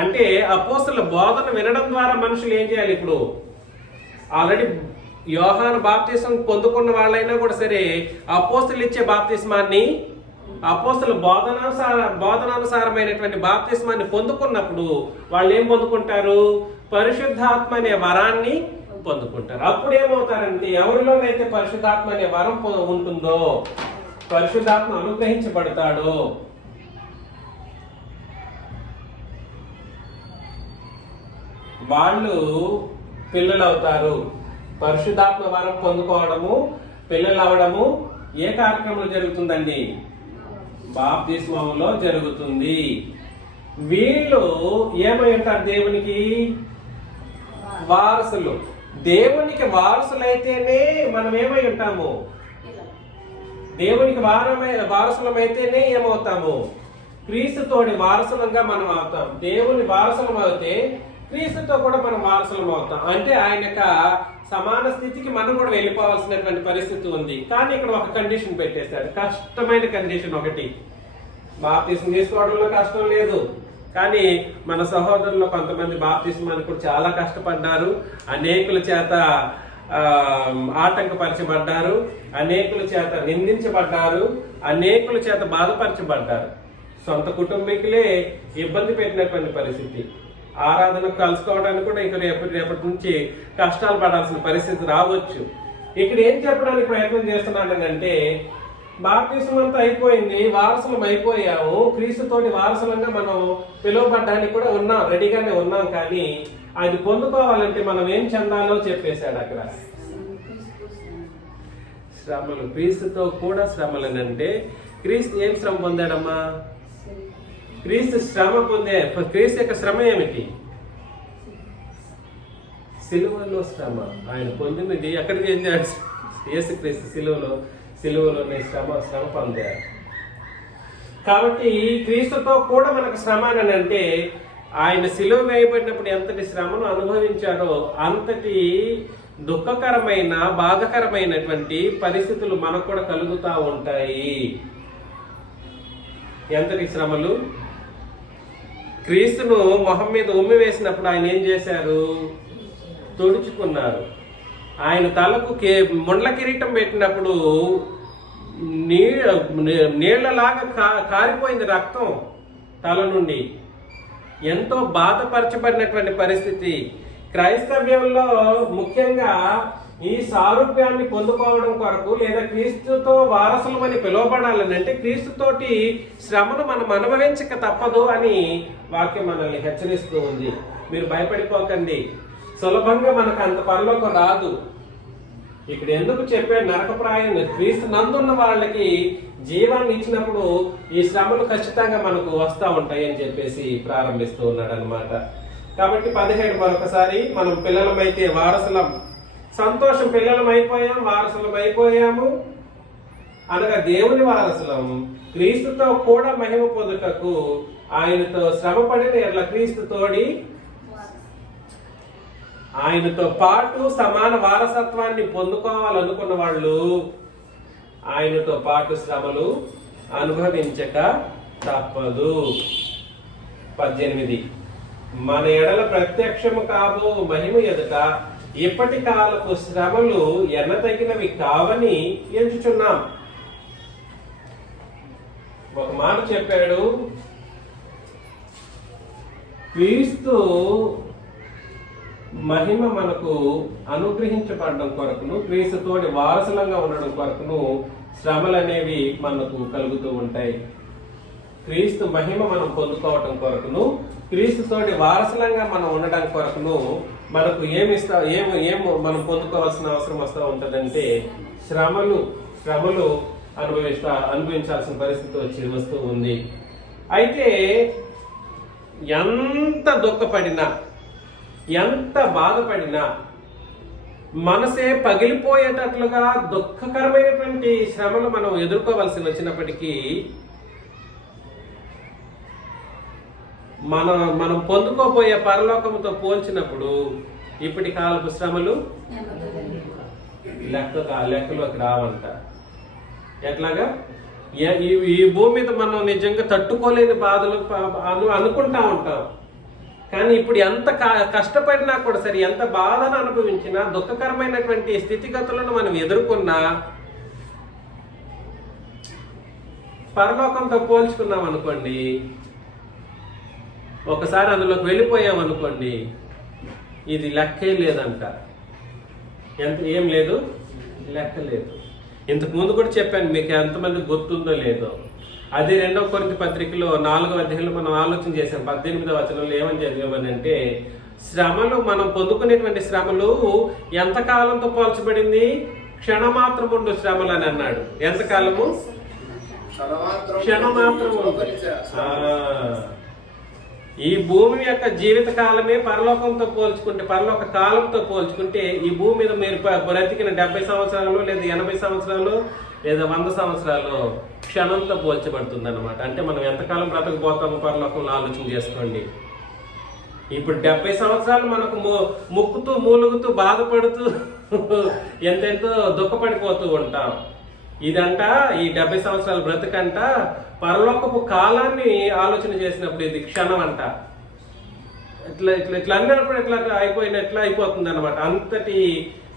అంటే, అపోస్తలుల బోధన వినడం ద్వారా మనుషులు ఏం చేయాలి? ఇప్పుడు ఆల్రెడీ యోహాను బాప్తిసం పొందుకున్న వాళ్ళైనా కూడా సరే, అపోస్తలులు ఇచ్చే బాప్తిస్మాన్ని, అపోస్తలుల బోధనానుసారమైనటువంటి బాప్తిస్మాన్ని పొందుకున్నప్పుడు వాళ్ళు ఏం పొందుకుంటారు? పరిశుద్ధాత్మ అనే వరాన్ని పొందుకుంటారు. అప్పుడు ఏమవుతారంటే, ఎవరిలోనైతే పరిశుద్ధాత్మ అనే వరం ఉంటుందో, పరిశుద్ధాత్మ అనుగ్రహించబడతాడో, వాళ్ళు పిల్లలు అవుతారు. పరిశుద్ధాత్మ వరం పొందుకోవడము, పిల్లలు అవడము ఏ కార్యక్రమంలో జరుగుతుందండి? బాప్తిస్మంలో జరుగుతుంది. వీళ్ళు ఏమై ఉంటారు? దేవునికి వారసులు. దేవునికి వారసులైతేనే మనం ఏమై ఉంటాము? దేవునికి వారసులమైతేనే ఏమవుతాము? క్రీస్తుతోటి వారసులంగా మనం అవుతాం. దేవుని వారసులం అవుతే క్రీస్తుతో కూడా మనం వారసులం అవుతాం. అంటే ఆయన యొక్క సమాన స్థితికి మనం కూడా వెళ్ళిపోవాల్సినటువంటి పరిస్థితి ఉంది. కానీ ఇక్కడ ఒక కండిషన్ పెట్టేశాడు, కష్టమైన కండిషన్ ఒకటి. బాప్తిసం తీసుకోవడంలో కష్టం లేదు, కానీ మన సహోదరులు కొంతమంది బాప్తిస్మానికి కూడా చాలా కష్టపడ్డారు, అనేకుల చేత ఆటంకపరచబడ్డారు, అనేకుల చేత నిందించబడ్డారు, అనేకుల చేత బాధపరచబడ్డారు. సొంత కుటుంబీకులే ఇబ్బంది పెట్టినటువంటి పరిస్థితి. ఆరాధనకు కలుసుకోవడానికి కూడా ఇక రేపటి నుంచి కష్టాలు పడాల్సిన పరిస్థితి రావచ్చు. ఇక్కడ ఏం చెప్పడానికి ప్రయత్నం చేస్తున్నానంటే, బాప్తిసం అంతా అయిపోయింది, వారసులం అయిపోయాము, క్రీస్తుతోటి వారసులంగా మనం పిలువబడ్డానికి కూడా ఉన్నాం, రెడీగానే ఉన్నాం. కానీ అది పొందుకోవాలంటే మనం ఏం చెందాలో చెప్పేశాడు అక్కడ. శ్రమలు, క్రీస్తుతో కూడా శ్రమలనంటే క్రీస్తు ఏం శ్రమ పొందాడమ్మా? క్రీస్తు శ్రమ పొందే, క్రీస్తు యొక్క శ్రమ ఏమిటి? సిలువలో శ్రమ. ఆయన పొందినది ఎక్కడికి వెళ్ళాడు? యేసుక్రీస్తు సిలువలోనే శ్రమ పొందారు. కాబట్టి క్రీస్తుతో కూడా మనకు శ్రమ అని అంటే, ఆయన సిలువ వేయబడినప్పుడు ఎంతటి శ్రమను అనుభవించాడో అంతటి దుఃఖకరమైన, బాధకరమైనటువంటి పరిస్థితులు మనకు కూడా కలుగుతూ ఉంటాయి. ఎంతటి శ్రమలు! క్రీస్తును మొహం మీద ఉమ్మి వేసినప్పుడు ఆయన ఏం చేశారు? తుడుచుకున్నారు. ఆయన తలకు ముండ్ల కిరీటం పెట్టినప్పుడు నీళ్లలాగా కారిపోయింది రక్తం తల నుండి. ఎంతో బాధపరచబడినటువంటి పరిస్థితి. క్రైస్తవ్యంలో ముఖ్యంగా ఈ సారూప్యాన్ని పొందుకోవడం కొరకు, లేదా క్రీస్తుతో వారసులమని పిలువబడాలని అంటే క్రీస్తుతోటి శ్రమను మనం అనుభవించక తప్పదు అని వాక్యం మనల్ని హెచ్చరిస్తూ ఉంది. మీరు భయపడిపోకండి, సులభంగా మనకు అంత పరలోకం రాదు. ఇక్కడ ఎందుకు చెప్పాడు? నరకప్రాయం క్రీస్తు నందున్న వాళ్ళకి జీవాన్ని ఇచ్చినప్పుడు ఈ శ్రమలు ఖచ్చితంగా మనకు వస్తూ ఉంటాయి అని చెప్పేసి ప్రారంభిస్తూ ఉన్నాడు అనమాట. కాబట్టి 17 మరొకసారి, మనం పిల్లలమైతే వారసులం. సంతోషం, పిల్లలం అయిపోయాం, వారసులం అయిపోయాము అనగా దేవుని వారసులం. క్రీస్తుతో కూడా మహిమ పొందుటకు ఆయనతో శ్రమపడిన ఎట్లా క్రీస్తుతోడి ఆయనతో పాటు సమాన వారసత్వాన్ని పొందుకోవాలనుకున్న వాళ్ళు ఆయనతో పాటు శ్రమలు అనుభవించక తప్పదు. 18 మన ఎడల ప్రత్యక్షము కాబో మహిమ ఎదుట ఇప్పటి కాలపు శ్రమలు ఎన్నతగినవి కావని ఎంచుచున్నాం. ఒక మాట చెప్పాడు, క్రీస్తు మహిమ మనకు అనుగ్రహించబడడం కొరకును, క్రీస్తుతోటి వారసులంగా ఉండడం కొరకును శ్రమలు అనేవి మనకు కలుగుతూ ఉంటాయి. క్రీస్తు మహిమ మనం పొందుకోవటం కొరకును, క్రీస్తుతోటి వారసులంగా మనం ఉండడం కొరకును మనకు ఏం మనం పొందుకోవాల్సిన అవసరం వస్తూ ఉంటుందంటే శ్రమలు అనుభవించాల్సిన పరిస్థితి వస్తూ ఉంది. అయితే ఎంత దుఃఖపడినా, ఎంత బాధపడినా, మనసే పగిలిపోయేటట్లుగా దుఃఖకరమైనటువంటి శ్రమలు మనం ఎదుర్కోవాల్సి వచ్చినప్పటికీ మనం పొందుకోబోయే పరలోకంతో పోల్చినప్పుడు ఇప్పటి కాలపు శ్రమలు లెక్కలోకి రావంట. ఎట్లాగా? ఈ భూమి మీద మనం నిజంగా తట్టుకోలేని బాధలు అనుకుంటా ఉంటాం. కానీ ఇప్పుడు ఎంత కష్టపడినా కూడా సరే, ఎంత బాధను అనుభవించినా, దుఃఖకరమైనటువంటి స్థితిగతులను మనం ఎదుర్కొన్నా, పరలోకంతో పోల్చుకున్నాం అనుకోండి, ఒకసారి అందులోకి వెళ్ళిపోయాం అనుకోండి, ఇది లెక్కే లేదంట. ఏం లేదు, లెక్క లేదు. ఇంతకు ముందు కూడా చెప్పాను, మీకు ఎంతమంది గుర్తుందో లేదో. అది 2వ కొరింథీ పత్రికలో 4వ అధ్యాయంలో మనం ఆలోచన చేసాం. 18వ వచనంలో ఏమని చదివామనంటే, శ్రమలు మనం పొందుకునేటువంటి శ్రమలు ఎంత కాలంతో పోల్చబడింది? క్షణమాత్రముండు శ్రమలు అని అన్నాడు. ఎంతకాలము? క్షణమాత్రము. ఈ భూమి యొక్క జీవిత కాలమే పరలోకంతో పోల్చుకుంటే, పరలోక కాలంతో పోల్చుకుంటే, ఈ భూమి మీద మీరు బ్రతికిన 70 సంవత్సరాలు లేదా 80 సంవత్సరాలు లేదా 100 సంవత్సరాలు క్షణంతో పోల్చబడుతుంది అనమాట. అంటే మనం ఎంతకాలం బ్రతకపోతామో పరలోకంలో ఆలోచన చేసుకోండి. ఇప్పుడు 70 సంవత్సరాలు మనకు ముక్కుతూ మూలుగుతూ బాధపడుతూ ఎంతెంతో దుఃఖపడిపోతూ ఉంటాం. ఇదంట ఈ 70 సంవత్సరాల బ్రతుకంట పరలోకపు కాలాన్ని ఆలోచన చేసినప్పుడు ఇది క్షణం అంట. ఇట్లా ఇట్లా ఇట్లా అన్నప్పుడు ఎట్లా అయిపోయినట్లా అయిపోతుంది అనమాట. అంతటి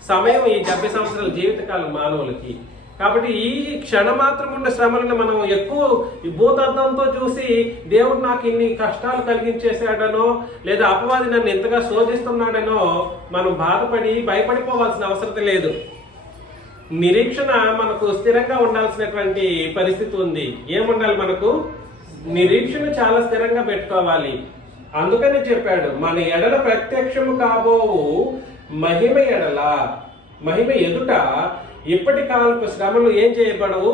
సమయం ఈ 70 సంవత్సరాల జీవితకాలం మానవులకి. కాబట్టి ఈ క్షణం మాత్రం ఉన్న శ్రమలను మనం ఎక్కువ ఈ భూతద్దంతో చూసి దేవుడు నాకు ఇన్ని కష్టాలు కలిగించేశాడనో లేదా అపవాది నన్ను ఎంతగా శోధిస్తున్నాడనో మనం బాధపడి భయపడిపోవాల్సిన అవసరం లేదు. నిరీక్షణ మనకు స్థిరంగా ఉండాల్సినటువంటి పరిస్థితి ఉంది. ఏముండాలి మనకు? నిరీక్షణ చాలా స్థిరంగా పెట్టుకోవాలి. అందుకని చెప్పాడు, మన ఎడల ప్రత్యక్షము కాబోవు మహిమ ఎడల, మహిమ ఎదుట ఇప్పటి కాలపు శ్రమలు ఏం చేయబడవు,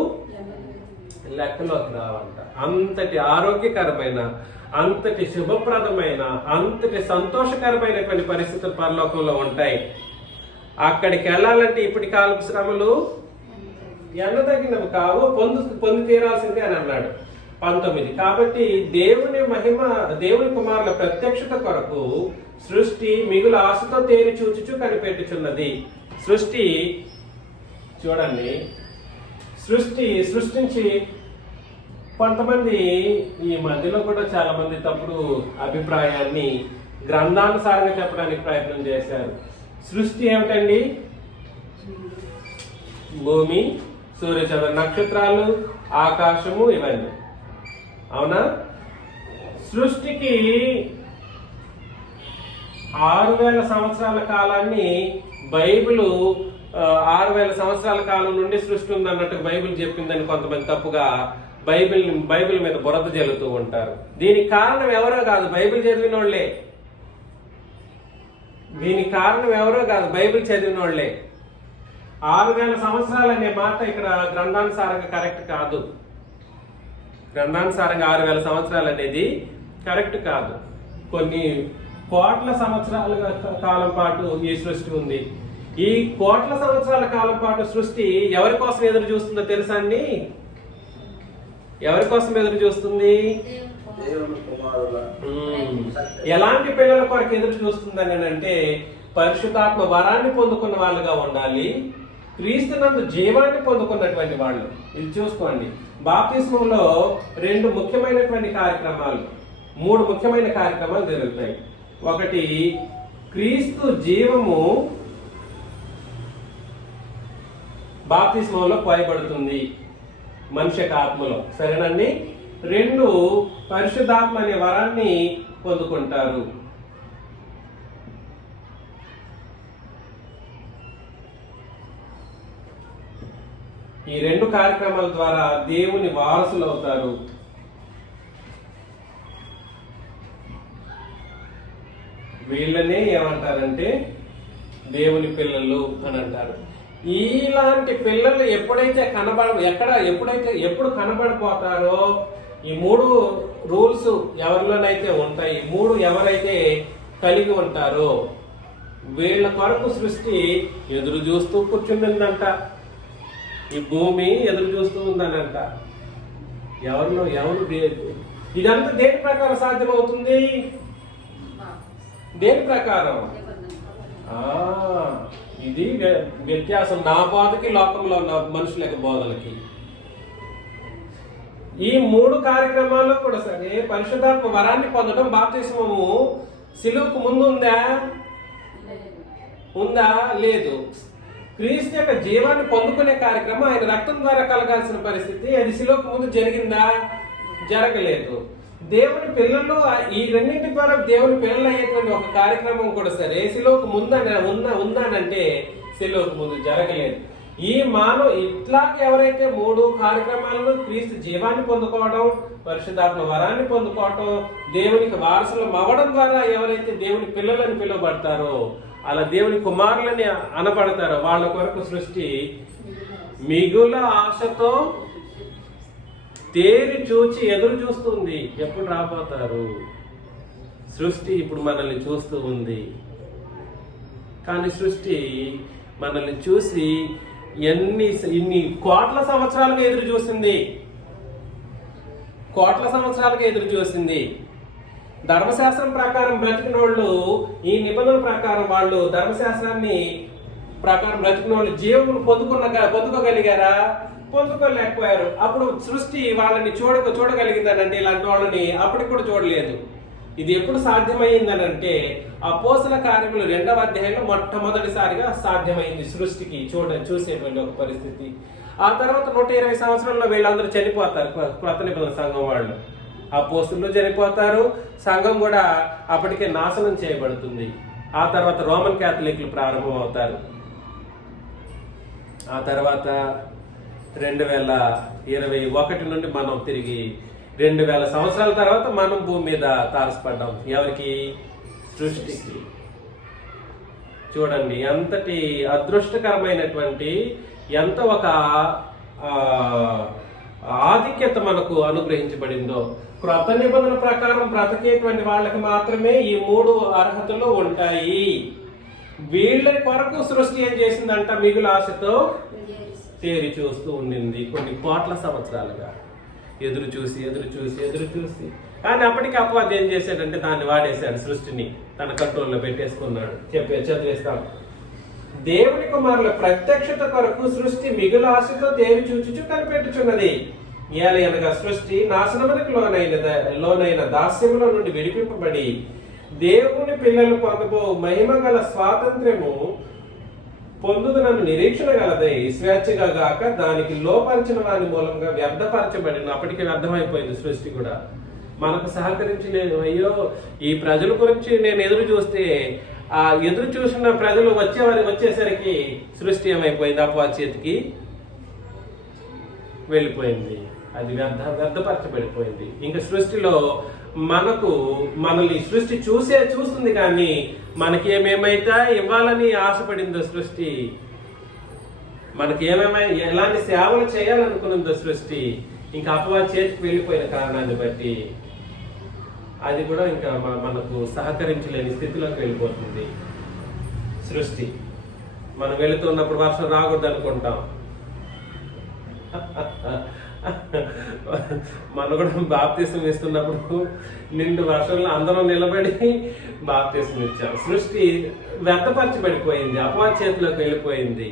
లెక్కలోకి రావంట. అంతటి ఆరోగ్యకరమైన, అంతటి శుభప్రదమైన, అంతటి సంతోషకరమైనటువంటి పరిస్థితులు పరలోకంలో ఉంటాయి. అక్కడికి వెళ్ళాలంటే ఇప్పటి కాలపు శ్రమలు ఎన్నదగినవి కావు, పొంది తీరాల్సిందే అని అన్నాడు 19. కాబట్టి దేవుని మహిమ, దేవుని కుమారుల ప్రత్యక్షత కొరకు సృష్టి మిగులు ఆశతో తేరి చూచుచు కనిపెట్టుచున్నది. సృష్టి చూడండి, సృష్టించి కొంతమంది ఈ మధ్యలో కూడా చాలా మంది తప్పుడు అభిప్రాయాన్ని గ్రంథానుసారంగా చెప్పడానికి ప్రయత్నం చేశారు. సృష్టి ఏమిటండి? భూమి, సూర్యచంద్ర నక్షత్రాలు, ఆకాశము, ఇవన్నీ. అవునా? సృష్టికి 6000 సంవత్సరాల కాలాన్ని బైబిల్ 6000 సంవత్సరాల కాలం నుండి సృష్టి ఉందన్నట్టు బైబిల్ చెప్పిందని కొంతమంది తప్పుగా బైబిల్ మీద బురద జల్లుతూ ఉంటారు. దీనికి కారణం ఎవరో కాదు, బైబిల్ చదివిన వాళ్ళే. దీనికి కారణం ఎవరో కాదు, బైబిల్ చదివిన వాళ్ళే. 6000 సంవత్సరాలు అనే మాట ఇక్కడ గ్రంథానుసారంగా కరెక్ట్ కాదు. గ్రంథానుసారంగా 6000 సంవత్సరాలు అనేది కరెక్ట్ కాదు. కొన్ని కోట్ల సంవత్సరాల కాలం పాటు ఈ సృష్టి ఉంది. ఈ కోట్ల సంవత్సరాల కాలం పాటు సృష్టి ఎవరి కోసం ఎదురు చూస్తుందో తెలుసా అండి? ఎవరి కోసం ఎదురు చూస్తుంది? ఎలాంటి పిల్లల కొరకు ఎదురు చూస్తుందని అంటే పరిశుద్ధాత్మ వరాన్ని పొందుకున్న వాళ్ళుగా ఉండాలి, క్రీస్తునందు జీవాన్ని పొందుకున్నటువంటి వాళ్ళు. ఇది చూసుకోండి, బాప్తిస్మంలో 2 ముఖ్యమైనటువంటి కార్యక్రమాలు, 3 ముఖ్యమైన కార్యక్రమాలు జరుగుతాయి. ఒకటి, క్రీస్తు జీవము బాప్తిస్మంలో పోయబడుతుంది మనిషి యొక్క ఆత్మలో, సరేనండి. 2, పరిశుద్ధాత్మ అనే వరాన్ని పొందుకుంటారు. ఈ 2 కార్యక్రమాల ద్వారా దేవుని వారసులు అవుతారు. వీళ్ళనే ఏమంటారంటే దేవుని పిల్లలు అని అంటారు. ఇలాంటి పిల్లలు ఎప్పుడైతే ఎప్పుడు కనబడిపోతారో ఈ 3 రూల్స్ ఎవరిలోనైతే ఉంటాయి, 3 ఎవరైతే కలిగి ఉంటారో వీళ్ళ కొరకు సృష్టి ఎదురు చూస్తూ కూర్చుందంట. ఈ భూమి ఎదురు చూస్తూ ఉందనంట. ఎవరు ఇదంతా దేని ప్రకారం సాధ్యమవుతుంది? దేని ప్రకారం? ఇది వ్యత్యాసం నా బోధకి, లోకంలో ఉన్న మనుషుల యొక్క బోధలకి. ఈ 3 కార్యక్రమాల్లో కూడా సరే పరిశుద్ధాత్మ వరాన్ని పొందడం, బాప్తిస్మము సిలువకు ముందు ఉందా? లేదు. క్రీస్తు యొక్క జీవాన్ని పొందుకునే కార్యక్రమం ఆయన రక్తం ద్వారా కలగాల్సిన పరిస్థితి, అది సిలువకు ముందు జరిగిందా? జరగలేదు. దేవుని పిల్లలు ఈ 2 ద్వారా దేవుని పిల్లలు అయ్యేటువంటి ఒక కార్యక్రమం కూడా సరే సిలువకు ముందు ఉందానంటే సిలువకు ముందు జరగలేదు. ఈ ఇట్లాగే ఎవరైతే 3 కార్యక్రమాలను క్రీస్తు జీవాన్ని పొందుకోవడం, పరిశుద్ధాత్మ వరాన్ని పొందుకోవడం, దేవునికి వారసులు అవ్వడం ద్వారా ఎవరైతే దేవుని పిల్లలని పిలువబడతారో, అలా దేవుని కుమారులని అనబడతారో వాళ్ళ కొరకు సృష్టి మిగుల ఆశతో తేరి చూచి ఎదురు చూస్తుంది. ఎప్పుడు రాబోతారు? సృష్టి ఇప్పుడు మనల్ని చూస్తూ ఉంది, కానీ సృష్టి మనల్ని చూసి ఇన్ని కోట్ల సంవత్సరాలుగా ఎదురు చూసింది. ధర్మశాస్త్రం ప్రకారం బ్రతికిన వాళ్ళు, ఈ నిబంధన ప్రకారం వాళ్ళు ధర్మశాస్త్రాన్ని ప్రకారం బ్రతికిన వాళ్ళు జీవమును పొందుకోగలిగారా? పొందుకోలేకపోయారు. అప్పుడు సృష్టి వాళ్ళని చూడగలిగిందనంటే ఇలాంటి వాళ్ళని అప్పటికి కూడా చూడలేదు. ఇది ఎప్పుడు సాధ్యమైందనంటే అపోస్తల కార్యములు 2వ అధ్యాయంలో మొట్టమొదటిసారిగా సాధ్యమైంది సృష్టికి చూసేటువంటి ఒక పరిస్థితి. ఆ తర్వాత 120 సంవత్సరాల్లో వీళ్ళందరూ చనిపోతారు. కొత్త నిబంధన సంఘం వాళ్ళు, అపోస్తలులు చనిపోతారు, సంఘం కూడా అప్పటికే నాశనం చేయబడుతుంది. ఆ తర్వాత రోమన్ క్యాథలిక్లు ప్రారంభం అవుతారు. ఆ తర్వాత 2021 నుండి మనం తిరిగి 2000 సంవత్సరాల తర్వాత మనం భూమి మీద తారసపడ్డాం. ఎవరికి? సృష్టికి. చూడండి ఎంతటి అదృష్టకరమైనటువంటి, ఎంత ఒక ఆధిక్యత మనకు అనుగ్రహించబడిందో. క్రొత్త నిబంధన ప్రకారం బ్రతికేటువంటి వాళ్ళకి మాత్రమే ఈ 3 అర్హతలు ఉంటాయి. వీళ్ళ కొరకు సృష్టి ఏం చేసిందంట? మిగులు ఆశతో తేరి చూస్తూ ఉండింది కొన్ని కోట్ల సంవత్సరాలుగా. ఎదురు చూసి కానీ అప్పటికి అపవాది ఏం చేశాడంటే దాన్ని వాడేశాడు, సృష్టిని తన కంట్రోల్లో పెట్టేసుకున్నాడు. చదివేస్తాం. దేవుని కుమారుల ప్రత్యక్షత కొరకు సృష్టి మిగులు ఆశతో తేరి చూచుచు కనిపెట్టుచున్నది. అనగా సృష్టి నాశనమునకు లోనైన దాస్యములో నుండి విడిపింపబడి దేవుని పిల్లలు పొందబో మహిమ గల స్వాతంత్ర్యము పొందుదనను నిరీక్షణ గలదై స్వేచ్ఛగా గాక దానికి లోపరిచిన వారి మూలంగా వ్యర్థపరచబడిన. అప్పటికి వ్యర్థమైపోయింది సృష్టి కూడా. మనకు సహకరించి నేను అయ్యో ఈ ప్రజల గురించి నేను ఎదురు చూస్తే ఆ ఎదురు చూసిన ప్రజలు వచ్చేసరికి సృష్టి ఏమైపోయింది? అపవాది చేతికి వెళ్ళిపోయింది. అది వ్యర్థపరచబడిపోయింది. ఇంకా సృష్టిలో మనల్ని సృష్టి చూస్తుంది కానీ మనకి ఏమేమైతే ఇవ్వాలని ఆశపడిందో సృష్టి, మనకి ఎలాంటి సేవలు చేయాలనుకున్నదో సృష్టి, ఇంకా అపవాది చేతికి వెళ్ళిపోయిన కారణాన్ని బట్టి అది కూడా ఇంకా మనకు సహకరించలేని స్థితిలోకి వెళ్ళిపోతుంది సృష్టి. మనం వెళుతున్నప్పుడు వర్షం రాకూడదు అనుకుంటాం. మనం కూడా బాప్తీసం ఇస్తున్నప్పుడు నిండు వర్షంలో అందరం నిలబడి బాప్తీసం ఇచ్చాం. సృష్టి వ్యర్థపరచబడిపోయింది, అపవాది చేతిలోకి వెళ్ళిపోయింది.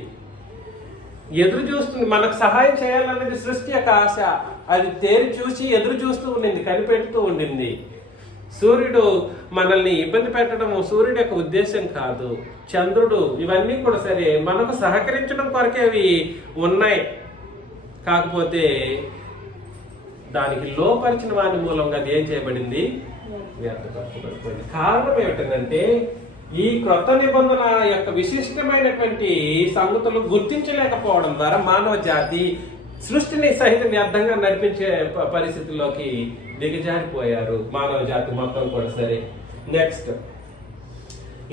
ఎదురు చూస్తుంది, మనకు సహాయం చేయాలనేది సృష్టి యొక్క ఆశ. అది తేరి చూసి ఎదురు చూస్తూ ఉండింది, కనిపెడుతూ ఉండింది. సూర్యుడు మనల్ని ఇబ్బంది పెట్టడం సూర్యుడు యొక్క ఉద్దేశం కాదు. చంద్రుడు, ఇవన్నీ కూడా సరే మనకు సహకరించడం కొరకే అవి ఉన్నాయి. కాకపోతే దానికి లోపరిచిన వారి మూలంగా అది ఏం చేయబడింది? వ్యర్థపరచబడిపోయింది. కారణం ఏమిటంటే ఈ క్రొత్త నిబంధన యొక్క విశిష్టమైనటువంటి సంగతులు గుర్తించలేకపోవడం ద్వారా మానవ జాతి సృష్టిని సహితం వ్యర్థంగా నడిపించే పరిస్థితుల్లోకి దిగజారిపోయారు మానవ జాతి మొత్తం కూడా. సరే, నెక్స్ట్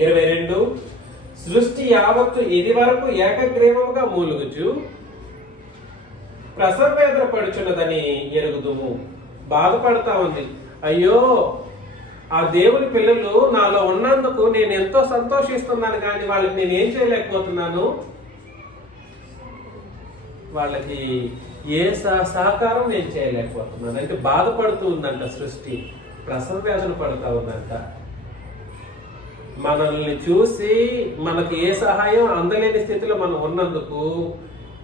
22. సృష్టి యావత్తు ఇది వరకు ఏకగ్రీవముగా మూలుగుచు ప్రసవేదన పడుచున్నదని ఎరుగుదుము. బాధపడతా ఉంది. అయ్యో, ఆ దేవుని పిల్లలు నాలో ఉన్నందుకు నేను ఎంతో సంతోషిస్తున్నాను, కానీ వాళ్ళకి నేను ఏం చేయలేకపోతున్నాను. వాళ్ళకి ఏ సహకారం నేను చేయలేకపోతున్నాను అంటే బాధపడుతూ ఉందంట సృష్టి, ప్రసవ వేదన పడుతూ ఉందంట. మనల్ని చూసి మనకు ఏ సహాయం అందలేని స్థితిలో మనం ఉన్నందుకు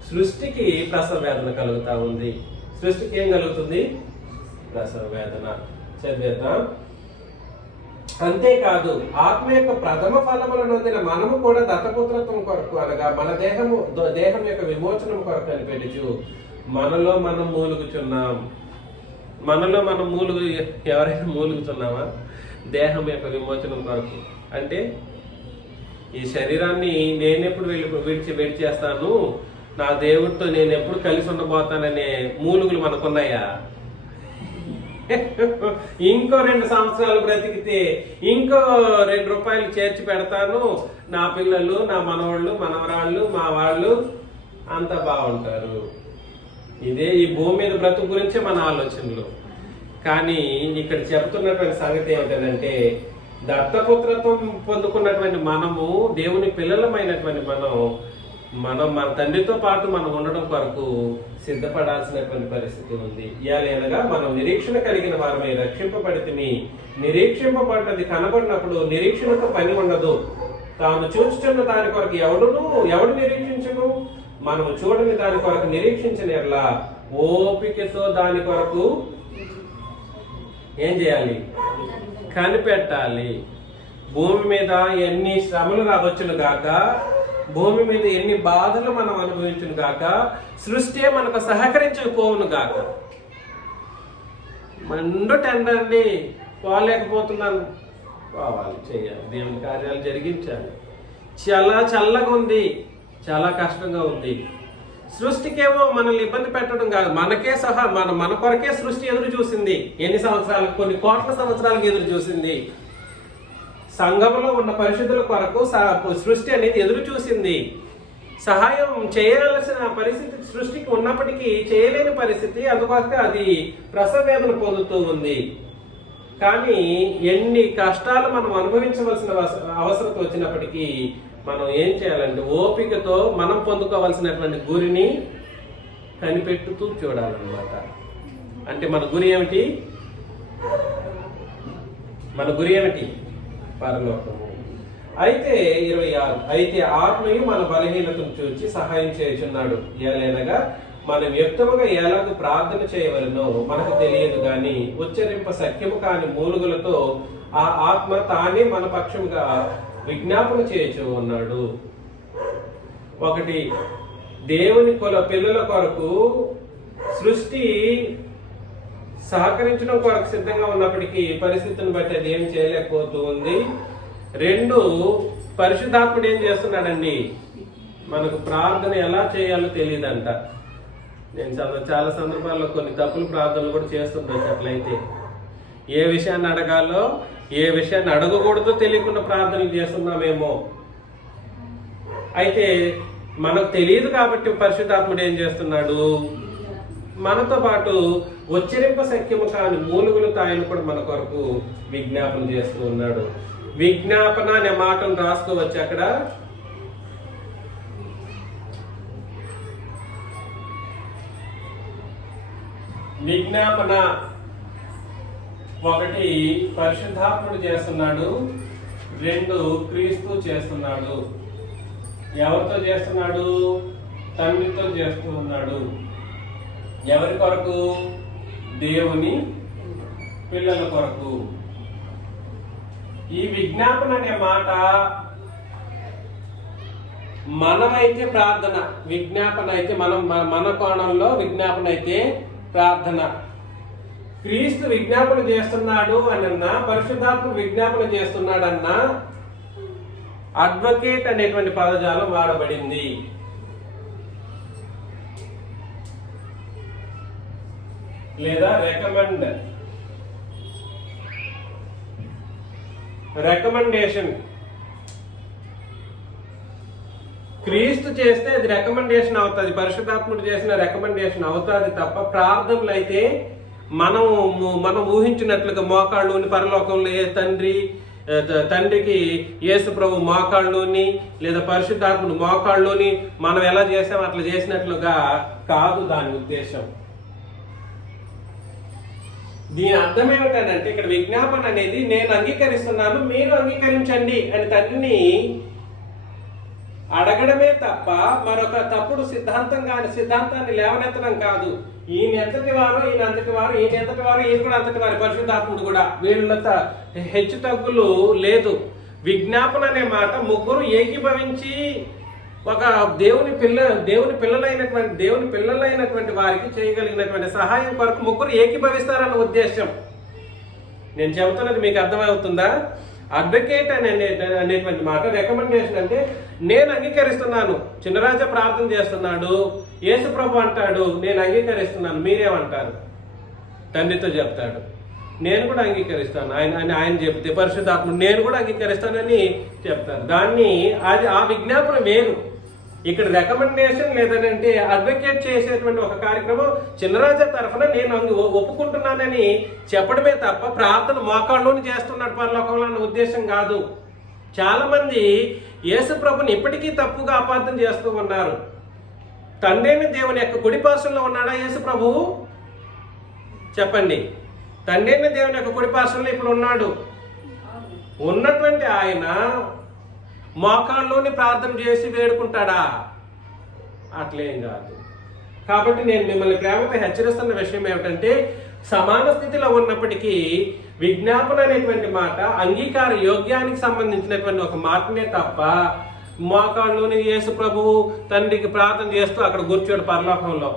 సృష్టికి ప్రసవ వేదన కలుగుతా ఉంది. సృష్టికి ఏం కలుగుతుంది? ప్రసవ వేదన. చదివేద్దాం. అంతేకాదు ఆత్మ యొక్క ప్రథమ ఫలములను నొందిన మనము కూడా దత్తపుత్రత్వం కొరకు, అనగా మన దేహం యొక్క విమోచనం కొరకు కనిపెట్టుచు మనలో మనం మూలుగుచున్నాం. ఎవరైనా మూలుగుతున్నామా? దేహం యొక్క విమోచనం కొరకు అంటే ఈ శరీరాన్ని నేనెప్పుడు విడిచేస్తాను, నా దేవుడితో నేను ఎప్పుడు కలిసి ఉండబోతాననే మూలుగులు మనకున్నాయా? ఇంకో 2 సంవత్సరాలు బ్రతికితే ఇంకో 2 రూపాయలు చేర్చి పెడతాను, నా పిల్లలు, నా మనవాళ్ళు, మనవరాళ్ళు, మా వాళ్ళు అంతా బాగుంటారు. ఇదే ఈ భూమి మీద బ్రతుకు గురించే మన ఆలోచనలు. కానీ ఇక్కడ చెబుతున్నటువంటి సంగతి ఏమిటంటే దత్తపుత్రత్వం పొందుకున్నటువంటి మనము, దేవుని పిల్లలమైనటువంటి మనం మన తండ్రితో పాటు మనం ఉండడం కొరకు సిద్ధపడాల్సినటువంటి పరిస్థితి ఉంది. అనగా మనం నిరీక్షణ కలిగిన వారమై రక్షింపబడితిమి. నిరీక్షింపబడినది కనబడినప్పుడు నిరీక్షణతో పని ఉండదు. తాను చూచుచున్న దాని కొరకు ఎవడు నిరీక్షించును? మనం చూడని దాని కొరకు నిరీక్షించిన ఎడల ఓపికతో దాని కొరకు ఏం చేయాలి? కనిపెట్టాలి. భూమి మీద ఎన్ని శ్రమలు రావచ్చును గాక, భూమి మీద ఎన్ని బాధలు మనం అనుభవించును గాక, సృష్టి మనకు సహకరించకపోవును గాక. మండు టెండండి, పోలేకపోతున్నాను, పోవాలి, చేయాలి, దేవుని కార్యాలు జరిగించాలి. చాలా చల్లగా ఉంది, చాలా కష్టంగా ఉంది. సృష్టికేమో మనల్ని ఇబ్బంది పెట్టడం కాదు, మనకే సహా మన కొరకే సృష్టి ఎదురు చూసింది. ఎన్ని సంవత్సరాలకు? కొన్ని కోట్ల సంవత్సరాలకు ఎదురు చూసింది. సంఘంలో ఉన్న పరిశుద్ధుల కొరకు సృష్టి అనేది ఎదురు చూసింది. సహాయం చేయాల్సిన పరిస్థితి సృష్టికి ఉన్నప్పటికీ చేయలేని పరిస్థితి, అందుకోసం అది ప్రసవేదన పొందుతూ ఉంది. కానీ ఎన్ని కష్టాలు మనం అనుభవించవలసిన అవసరం వచ్చినప్పటికీ మనం ఏం చేయాలంటే ఓపికతో మనం పొందుకోవాల్సినటువంటి గురిని కనిపెట్టుతూ చూడాలన్నమాట. అంటే మన గురి ఏమిటి? మన గురి ఏమిటి? పరలోకము. అయితే 26, అయితే ఆత్మయు మన బలహీనతను చూచి సహాయం చేయుచున్నాడు. ఏలైనగా మనం వ్యక్తముగా ఎలాగ ప్రార్థన చేయవలనో మనకు తెలియదు గాని ఉచ్చరింప సఖ్యము కాని మూలుగులతో ఆ ఆత్మ తానే మన పక్షముగా విజ్ఞాపన చేయొచ్చు ఉన్నాడు. ఒకటి, దేవుని పిల్లల కొరకు సృష్టి సహకరించడం కొరకు సిద్ధంగా ఉన్నప్పటికీ పరిస్థితిని బట్టి అది ఏం చేయలేకపోతూ ఉంది. 2, పరిశుద్ధాత్ముడు ఏం చేస్తున్నాడండి? మనకు ప్రార్థన ఎలా చేయాలో తెలియదంట. నేను చాలా సందర్భాల్లో కొన్ని తప్పులు ప్రార్థనలు కూడా చేస్తుండొచ్చు. అట్లయితే ఏ విషయాన్ని అడగాలో ఏ విషయాన్ని అడగకూడదో తెలియకుండా ప్రార్థనలు చేస్తున్నామేమో. అయితే మనకు తెలియదు కాబట్టి పరిశుద్ధాత్ముడు ఏం చేస్తున్నాడు? మనతో పాటు ఉచ్చరింప సఖ్యము కాని మూలుగులతో ఆయన కూడా మన కొరకు విజ్ఞాపన చేస్తూ ఉన్నాడు. విజ్ఞాపన అనే మాటను రాసుకోవచ్చు అక్కడ. విజ్ఞాపన 1 పరిశుద్ధాత్ముడు చేస్తున్నాడు, 2 క్రీస్తు చేస్తున్నాడు. ఎవరితో చేస్తున్నాడు? తండ్రితో చేస్తూ ఉన్నాడు. ఎవరి కొరకు? దేవుని పిల్లల కొరకు. ఈ విజ్ఞాపన అనే మాట మనమైతే ప్రార్థన, విజ్ఞాపన అయితే మన కోణంలో విజ్ఞాపన అయితే ప్రార్థన. క్రీస్తు విజ్ఞాపన చేస్తున్నాడు అన్నా, పరిశుద్ధాత్ముడు విజ్ఞాపన చేస్తున్నాడన్నా అడ్వకేట్ అనేటువంటి పదజాలం వాడబడింది. లేదా రికమెండేషన్. క్రీస్తు చేస్తే అది రికమెండేషన్ అవుతుంది, పరిశుద్ధాత్ముడు చేసిన రికమెండేషన్ అవుతుంది తప్ప ప్రార్థనలు అయితే మనం ఊహించినట్లుగా మోకాళ్ళుని పరలోకంలో ఏ తండ్రికి యేసు ప్రభు మోకాళ్ళుని లేదా పరిశుద్ధాత్ముడు మోకాళ్ళుని మనం ఎలా చేసాం అట్లా చేసినట్లుగా కాదు దాని ఉద్దేశం. దీని అర్థం ఏమిటంటే ఇక్కడ విజ్ఞాపన అనేది నేను అంగీకరిస్తున్నాను, మీరు అంగీకరించండి అని తండ్రిని అడగడమే తప్ప మరొక తప్పుడు సిద్ధాంతాన్ని లేవనెత్తడం కాదు. ఈయన ఎంతటి వారు, ఈయన అంతటి వారు, ఈయన ఎంతటి వారు, ఈయన కూడా అంతటి వారు, పరిశుద్ధాత్ముడు కూడా, వీళ్ళ హెచ్చు తగ్గులు లేదు. విజ్ఞాపన అనే మాట ముగ్గురు ఏకీభవించి ఒక దేవుని పిల్లలైనటువంటి వారికి చేయగలిగినటువంటి సహాయం కొరకు ముగ్గురు ఏకీభవిస్తారన్న ఉద్దేశం. నేను చెబుతున్నది మీకు అర్థమవుతుందా? అడ్వకేట్ అనేటువంటి మాట రికమెండేషన్ అంటే నేను అంగీకరిస్తున్నాను. చిన్నరాజా ప్రార్థన చేస్తున్నాడు, యేసు ప్రభు అంటాడు నేను అంగీకరిస్తున్నాను, మీరేమంటారు? తండ్రితో చెప్తాడు, నేను కూడా అంగీకరిస్తాను ఆయన చెప్తే పరిశుద్ధాత్ముడు నేను కూడా అంగీకరిస్తానని చెప్తారు. ఆ విజ్ఞాపన వేరు. ఇక్కడ రికమెండేషన్ లేదంటే అడ్వకేట్ చేసేటువంటి ఒక కార్యక్రమం చిన్నరాజా తరఫున నేను ఒప్పుకుంటున్నానని చెప్పడమే తప్ప ప్రార్థన మోకాళ్ళలోని చేస్తున్నాడు పరలోకంలో అన్న ఉద్దేశం కాదు. చాలా మంది యేసు ప్రభుని ఇప్పటికీ తప్పుగా అపార్థం చేస్తూ ఉన్నారు. తండ్రిని దేవుని యొక్క కుడిపార్శ్వంలో ఉన్నాడా యేసు ప్రభువు? చెప్పండి. తండ్రిని దేవుని యొక్క కుడిపార్శ్వంలో ఇప్పుడు ఉన్నాడు. ఉన్నటువంటి ఆయన మోకాళ్ళలోని ప్రార్థన చేసి వేడుకుంటాడా? అట్లేం కాదు. కాబట్టి నేను మిమ్మల్ని ప్రేమతో హెచ్చరిస్తున్న విషయం ఏమిటంటే, సమాన స్థితిలో ఉన్నప్పటికీ విజ్ఞాపన అనేటువంటి మాట అంగీకార యోగ్యానికి సంబంధించినటువంటి ఒక మాటనే తప్ప, మోకాళ్ళుని యేసు ప్రభువు తండ్రికి ప్రార్థన చేస్తూ అక్కడ కూర్చోడు పరలోకంలో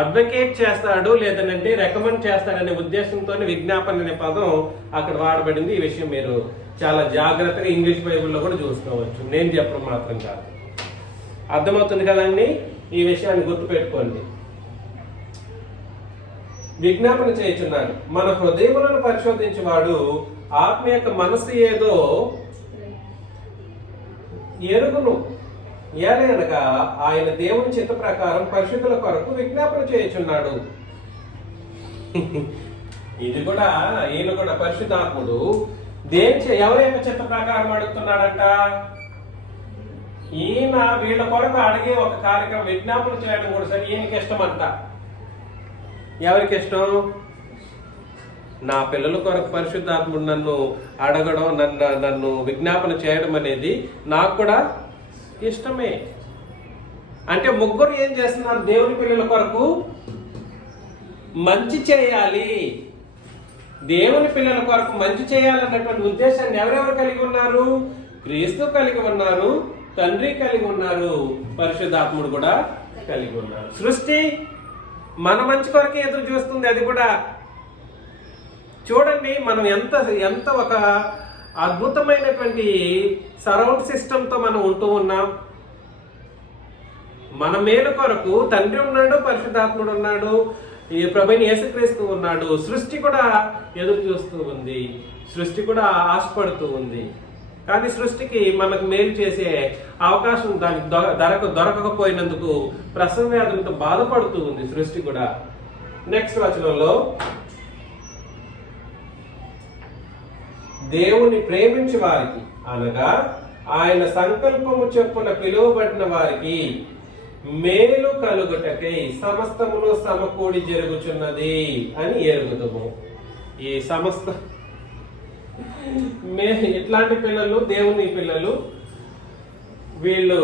అడ్వకేట్ చేస్తాడు లేదంటే రికమెండ్ చేస్తాడనే ఉద్దేశంతోనే విజ్ఞాపన అనే పదం అక్కడ వాడబడింది. ఈ విషయం మీరు చాలా జాగ్రత్తగా ఇంగ్లీష్ బైబిల్లో కూడా చూసుకోవచ్చు, నేను చెప్పడం మాత్రం కాదు. అర్థమవుతుంది కదండి? ఈ విషయాన్ని గుర్తుపెట్టుకోండి. విజ్ఞాపన చేయుచున్నాడు, మన హృదయములను పరిశోధించేవాడు ఆత్మ యొక్క మనసు ఏదో ఎరుగును, ఏలయనగా ఆయన దేవుని చిత్త ప్రకారం పరిశుద్ధుల కొరకు విజ్ఞాపన చేయుచున్నాడు. ఇది కూడా ఈయన కూడా పరిశుద్ధాత్ముడు ఎవరి యొక్క చిత్త ప్రకారం అడుగుతున్నాడంట? ఈయన వీళ్ళ కొరకు అడిగే ఒక కార్యక్రమం విజ్ఞాపన చేయడం కూడా సరే ఈయనకి ఇష్టం అంట. ఎవరికి ఇష్టం? నా పిల్లల కొరకు పరిశుద్ధాత్ముడు నన్ను అడగడం, నన్ను విజ్ఞాపన చేయడం అనేది నాకు కూడా ఇష్టమే. అంటే ముగ్గురు ఏం చేస్తున్నారు? దేవుని పిల్లల కొరకు మంచి చేయాలి, దేవుని పిల్లల కొరకు మంచి చేయాలన్నటువంటి ఉద్దేశాన్ని ఎవరెవరు కలిగి ఉన్నారు? క్రీస్తు కలిగి ఉన్నారు, తండ్రి కలిగి ఉన్నారు, పరిశుద్ధాత్ముడు కూడా కలిగి ఉన్నారు. సృష్టి మన మంచి కొరకే ఎదురు చూస్తుంది. అది కూడా చూడండి, మనం ఎంత ఒక అద్భుతమైనటువంటి సరౌండ్ సిస్టంతో మనం ఉంటూ ఉన్నాం. మన మేలు కొరకు తండ్రి ఉన్నాడు, పరిశుద్ధాత్ముడు ఉన్నాడు, ఈ ప్రభువైన యేసుక్రీస్తు ఉన్నాడు. సృష్టి కూడా ఎదురు చూస్తూ ఉంది, సృష్టి కూడా ఆశపడుతూ ఉంది. కానీ సృష్టికి మనకు మేలు చేసే అవకాశం దానికి దొరకకపోయినందుకు ప్రసవ వ్యాధులతో బాధపడుతూ ఉంది సృష్టి కూడా. నెక్స్ట్ వచనంలో, దేవుని ప్రేమించి వారికి అనగా ఆయన సంకల్పము చొప్పున పిలువబడిన వారికి మేలు కలుగుటకై సమస్తమును సమకూడి జరుగుచున్నది అని ఎరుగుదుము. ఈ సమస్త ఇట్లాంటి పిల్లలు దేవుని పిల్లలు, వీళ్ళు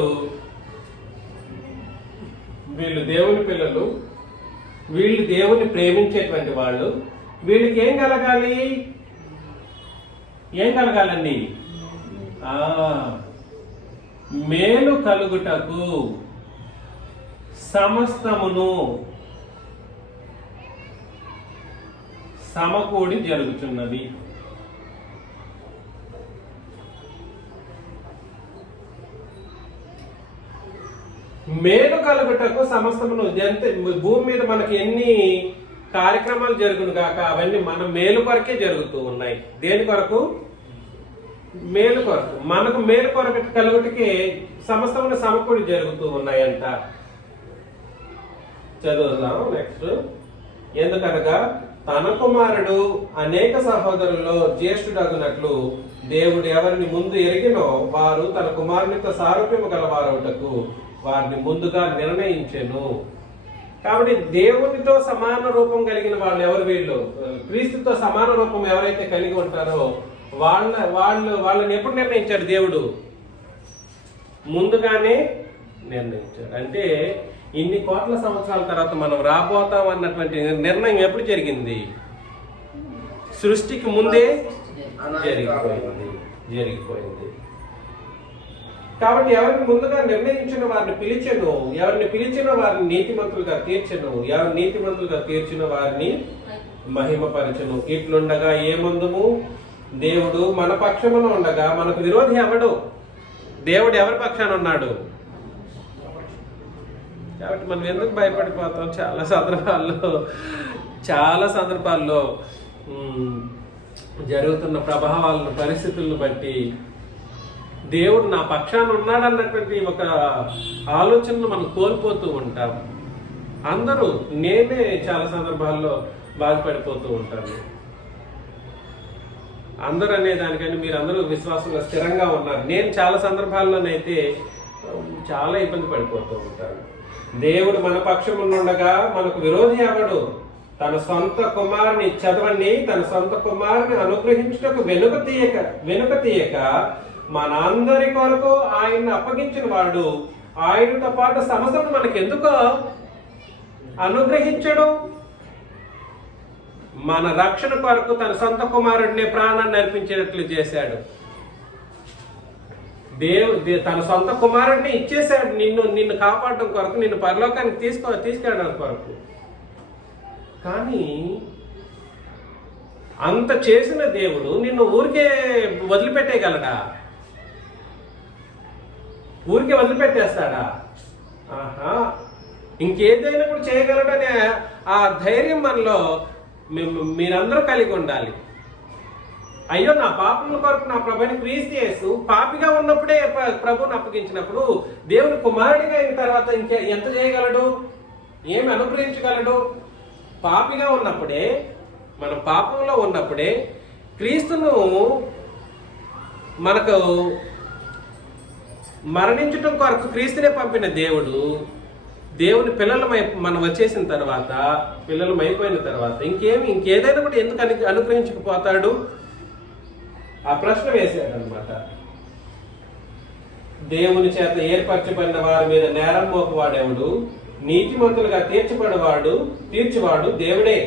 దేవుని పిల్లలు, వీళ్ళు దేవుని ప్రేమించేటువంటి వాళ్ళు. వీళ్ళకి ఏం కలగాలండి? మేలు కలుగుటకు సమస్తమును సమకూడి జరుగుతున్నది. మేలు కలుగుటకు సమస్తమును. భూమి మీద మనకి ఎన్ని కార్యక్రమాలు జరుగును కాక అవన్నీ మన మేలు కొరకే జరుగుతూ ఉన్నాయి. దేని కొరకు? మేలు కొరకు. మనకు మేలు కొరకు కలుగుటకే సమస్తమును సమకూడి జరుగుతూ ఉన్నాయంట. చదువుదాం నెక్స్ట్. ఎందుకనగా తన కుమారుడు అనేక సహోదరుల్లో జ్యేష్ఠుడగునట్లు దేవుడు ఎవరిని ముందు ఎరిగినో వారు తన కుమారునితో సారూప్యము గలవారవుటకు వారిని ముందుగా నిర్ణయించెను. కాబట్టి దేవునితో సమాన రూపం కలిగిన వాళ్ళు ఎవరు? వీళ్ళు క్రీస్తుతో సమాన రూపం ఎవరైతే కలిగి ఉంటారో వాళ్ళని ఎప్పుడు నిర్ణయించాడు? దేవుడు ముందుగానే నిర్ణయించాడు. అంటే ఇన్ని కోట్ల సంవత్సరాల తర్వాత మనం రాబోతాం అన్నటువంటి నిర్ణయం ఎప్పుడు జరిగింది? సృష్టికి ముందే జరిగిపోయింది. కాబట్టి ఎవరిని ముందుగా నిర్ణయించిన వారిని పిలిచెను, ఎవరిని పిలిచిన వారిని నీతిమంతులుగా తీర్చెను, ఎవరిని నీతిమంతులుగా తీర్చిన వారిని మహిమపరచెను. ఇట్లుండగా ఏమందుము? దేవుడు మన పక్షమున ఉండగా మనకు విరోధి ఎవడు? దేవుడు ఎవరి పక్షాన ఉన్నాడు? కాబట్టి మనం ఎందుకు భయపడిపోతాం? చాలా సందర్భాల్లో జరుగుతున్న ప్రభావాలను, పరిస్థితులను బట్టి దేవుడు నా పక్షాన ఉన్నాడన్నటువంటి ఒక ఆలోచనను మనం కోల్పోతూ ఉంటాం. నేనే చాలా సందర్భాల్లో బాధపడిపోతూ ఉంటాను. అందరూ అనే దానికంటే మీరు అందరూ విశ్వాసంలో స్థిరంగా ఉన్నారు. నేను చాలా సందర్భాల్లోనైతే చాలా ఇబ్బంది పడిపోతూ ఉంటాను. దేవుడు మన పక్షమున ఉండగా మనకు విరోధి ఎవడు? తన సొంత కుమారుని, చదవండి, తన సొంత కుమారుని అనుగ్రహించుటకు వెనుక తీయక మనందరి కొరకు ఆయన్ని అప్పగించిన వాడు ఆయనతో పాటు సమస్తను మనకెందుకో అనుగ్రహించడు. మన రక్షణ కొరకు తన సొంత కుమారుడిని ప్రాణాన్ని అర్పించేటట్లు చేశాడు. తన సొంత కుమారుడిని ఇచ్చేశాడు నిన్ను కాపాడడం కొరకు, నిన్ను పరలోకానికి తీసుకెళ్ళడం కొరకు. కానీ అంత చేసిన దేవుడు నిన్ను ఊరికే వదిలిపెట్టేయగలడా? ఊరికే వదిలిపెట్టేస్తాడా? ఆహా, ఇంకేదైనా కూడా చేయగలడనే ఆ ధైర్యం మనలో మీరందరూ కలిగి ఉండాలి. అయ్యో, నా పాపముల కొరకు నా ప్రభుని క్రీస్తు యేసు పాపిగా ఉన్నప్పుడే ప్రభువుని అప్పగించినప్పుడు దేవుని కుమారుడిగా అయిన తర్వాత ఎంత చేయగలడు? ఏమి అనుగ్రహించగలడు? పాపిగా ఉన్నప్పుడే, మనం పాపంలో ఉన్నప్పుడే క్రీస్తును మనకు మరణించటం కొరకు క్రీస్తునే పంపిన దేవుని పిల్లలమై మనం వచ్చేసిన తర్వాత, పిల్లలం అయిపోయిన తర్వాత ఇంకేదైనా కూడా ఎందుకు అనుగ్రహించకపోతాడు? ఆ ప్రశ్న వేశాడు అనమాట. దేవుని చేత ఏర్పరచబడిన వారి మీద నేరం మోపవాడెవడు? నీతిమంతులుగా తీర్చివాడు దేవుడే.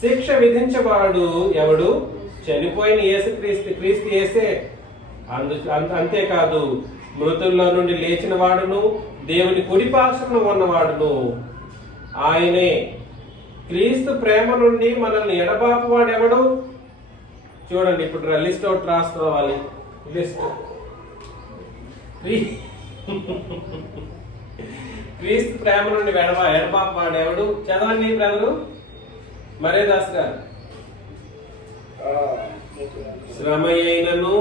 శిక్ష విధించేవాడు ఎవడు? చనిపోయిన క్రీస్తు యేసే. అంతేకాదు, మృతుల్లో నుండి లేచిన వాడును, దేవుని కుడిపార్శ్వన ఉన్నవాడును ఆయనే. క్రీస్తు ప్రేమ నుండి మనల్ని ఎడబాపు వాడెవడు? చూడండి, ఇప్పుడు లిస్ట్ అవుట్ రాసుకోవాలి. లిస్ట్. క్రీస్తు ప్రేమ నుండి ఎడబాపు వాడెవడు? చదవండి బ్రదరు మరే దాస్ గారు. శ్రమయైనను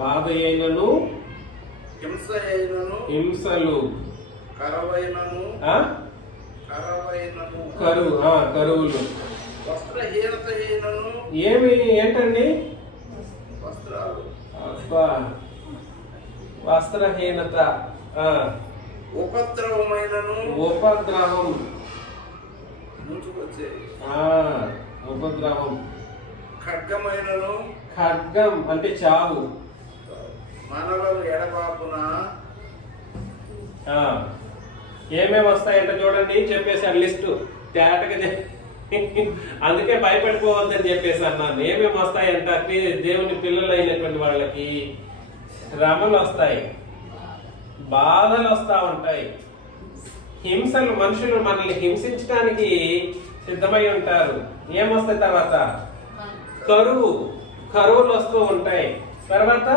బాధయైనను హింసలు కరువులు ఏంటండి? వస్త్రహీనత, ఉపద్రవం, ఖడ్గం అంటే చావు. మనలను ఎడబాపున ఏమేమి వస్తాయంట చూడండి, చెప్పేశారు లిస్టు తేటగా. అందుకే భయపడిపోవద్దని చెప్పేసి అన్నాను. ఏమేమి వస్తాయంట? దేవుని పిల్లలు అయినటువంటి వాళ్ళకి శ్రమలు వస్తాయి, బాధలు వస్తా ఉంటాయి, హింసలు, మనుషులు మనల్ని హింసించడానికి సిద్ధమై ఉంటారు. ఏమొస్తాయి తర్వాత? కరువులు వస్తూ ఉంటాయి. తర్వాత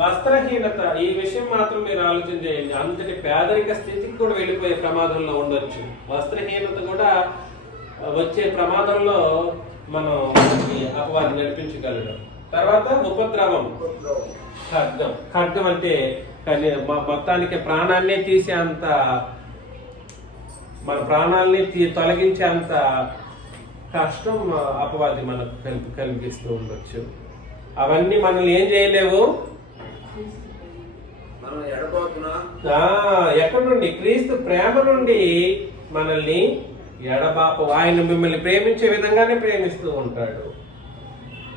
వస్త్రహీనత. ఈ విషయం మాత్రం మీరు ఆలోచన చేయండి. అంతటి పేదరిక స్థితికి కూడా వెళ్ళిపోయే ప్రమాదంలో ఉండొచ్చు. వస్త్రహీనత కూడా వచ్చే ప్రమాదంలో మనం అపవాది నడిపించగలడు. తర్వాత ఉపద్రవం, ఖడ్గం అంటే మొత్తానికి ప్రాణాన్నే తీసేంత, మన ప్రాణాలని తొలగించేంత కష్టం అపవాది మనకు కలిగిస్తూ ఉండొచ్చు. అవన్నీ మనల్ని ఏం చేయలేవు. ఎక్కడి నుండి? క్రీస్తు ప్రేమ నుండి మనల్ని ఎడబాపు. ఆయన మిమ్మల్ని ప్రేమించే విధంగానే ప్రేమిస్తూ ఉంటాడు.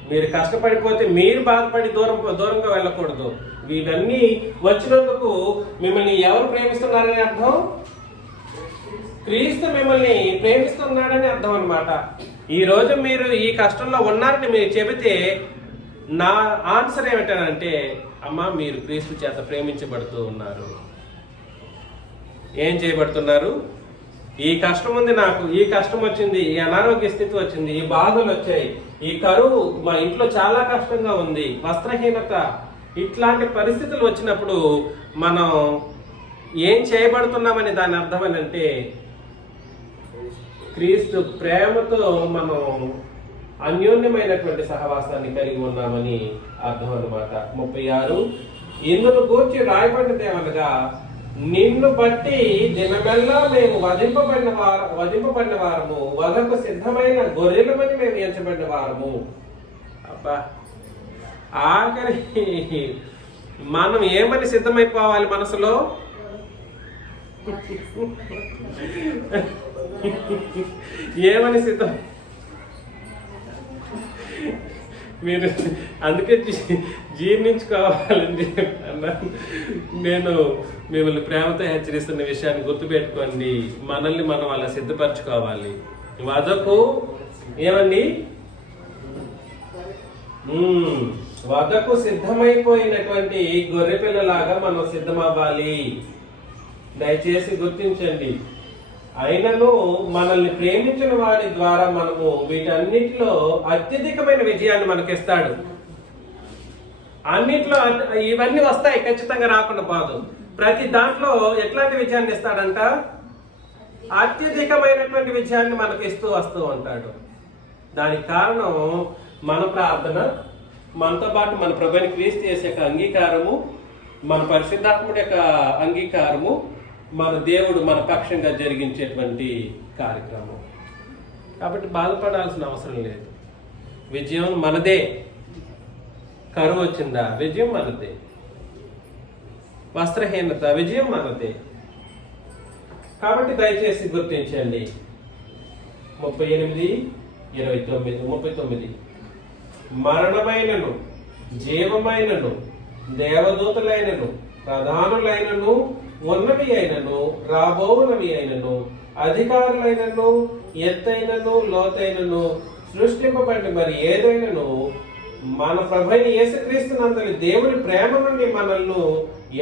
మీరు కష్టపడిపోతే మీరు బాధపడి దూరంగా వెళ్ళకూడదు. వీటన్నీ వచ్చినందుకు మిమ్మల్ని ఎవరు ప్రేమిస్తున్నారని అర్థం? క్రీస్తు మిమ్మల్ని ప్రేమిస్తున్నాడని అర్థం అన్నమాట. ఈ రోజు మీరు ఈ కష్టంలో ఉన్నారని మీరు చెబితే నా ఆన్సర్ ఏమిటంటే, అమ్మా మీరు క్రీస్తు చేత ప్రేమించబడుతూ ఉన్నారు. ఏం చేయబడుతున్నారు? ఈ కష్టం ఉంది, నాకు ఈ కష్టం వచ్చింది, ఈ అనారోగ్య స్థితి వచ్చింది, ఈ బాధలు వచ్చాయి, ఈ కరువు, మా ఇంట్లో చాలా కష్టంగా ఉంది, వస్త్రహీనత, ఇట్లాంటి పరిస్థితులు వచ్చినప్పుడు మనం ఏం చేయబడుతున్నామని దాని అర్థం ఏంటంటే, క్రీస్తు ప్రేమతో మనం అన్యోన్యమైనటువంటి సహవాసాన్ని కలిగి ఉన్నామని అర్థం అన్నమాట. 36 ఇందును గూర్చి రాయబడినది ఏమనగా, నిన్ను బట్టి దినమెల్లా మేము వధింపబడిన వారము, వధకు సిద్ధమైన గొర్రెలమని మేము ఎంచబడిన వారము. అబ్బా, ఆఖరి మనం ఏమని సిద్ధమైపోవాలి మనసులో? ఏమని సిద్ధం? మీరు అందుకే జీర్ణించుకోవాలని అన్నాను. నేను మిమ్మల్ని ప్రేమతో హెచ్చరిస్తున్న విషయాన్ని గుర్తుపెట్టుకోండి. మనల్ని మనం అలా సిద్ధపరచుకోవాలి. వదకు ఏమండి, వదకు సిద్ధమైపోయినటువంటి గొర్రెపిల్లలాగా మనం సిద్ధమవ్వాలి. దయచేసి గుర్తించండి. అయినను మనల్ని ప్రేమించిన వాడి ద్వారా మనము వీటన్నిటిలో అత్యధికమైన విజయాన్ని మనకిస్తాడు. అన్నిట్లో ఇవన్నీ వస్తాయి, ఖచ్చితంగా రాకుండా పోదు. ప్రతి దాంట్లో ఎట్లాంటి విజయాన్ని ఇస్తాడంట? అత్యధికమైనటువంటి విజయాన్ని మనకి ఇస్తూ వస్తూ ఉంటాడు. దానికి కారణం మన ప్రార్థన, మనతో పాటు మన ప్రభుని క్రీస్తు చేసే యొక్క అంగీకారము, మన పరిశుద్ధాత్ముడి యొక్క అంగీకారము, మన దేవుడు మన పక్షంగా జరిగించేటువంటి కార్యక్రమం. కాబట్టి బాధపడాల్సిన అవసరం లేదు. విజయం మనదే. కరువు వచ్చిందా? విజయం మనదే. వస్త్రహీనత, విజయం మనదే. కాబట్టి దయచేసి గుర్తించండి. 38:29 మరణమైనను, జీవమైనను, దేవదూతలైనను, ప్రధానులైనను, ఉన్నవి అయినను, రాబోవునవి అయినను, అధికారులైనను, ఎత్తైనను, లోతైనను, సృష్టింపబడి మరి ఏదైనను మన ప్రభువైన యేసుక్రీస్తునంతటి దేవుని ప్రేమ నుండి మనల్ని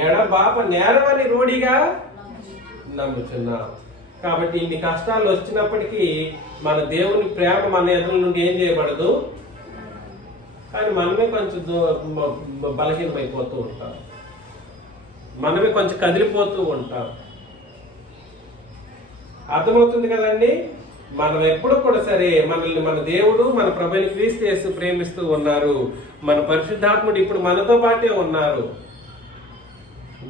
ఎడబాప నేరవని రూఢిగా నమ్ముచున్నాం. కాబట్టి ఇన్ని కష్టాలు వచ్చినప్పటికీ మన దేవుని ప్రేమ మన ఎదుల నుండి ఏం చేయబడదు. కానీ మనమే కొంచెం బలహీనమైపోతూ ఉంటాం, మనమే కొంచెం కదిలిపోతూ ఉంటాం. అర్థమవుతుంది కదండి? మనం ఎప్పుడు కూడా సరే మనల్ని మన దేవుడు, మన ప్రభువుని క్రీస్తు యేసు ప్రేమిస్తూ ఉన్నారు. మన పరిశుద్ధాత్ముడు ఇప్పుడు మనతో పాటే ఉన్నారు.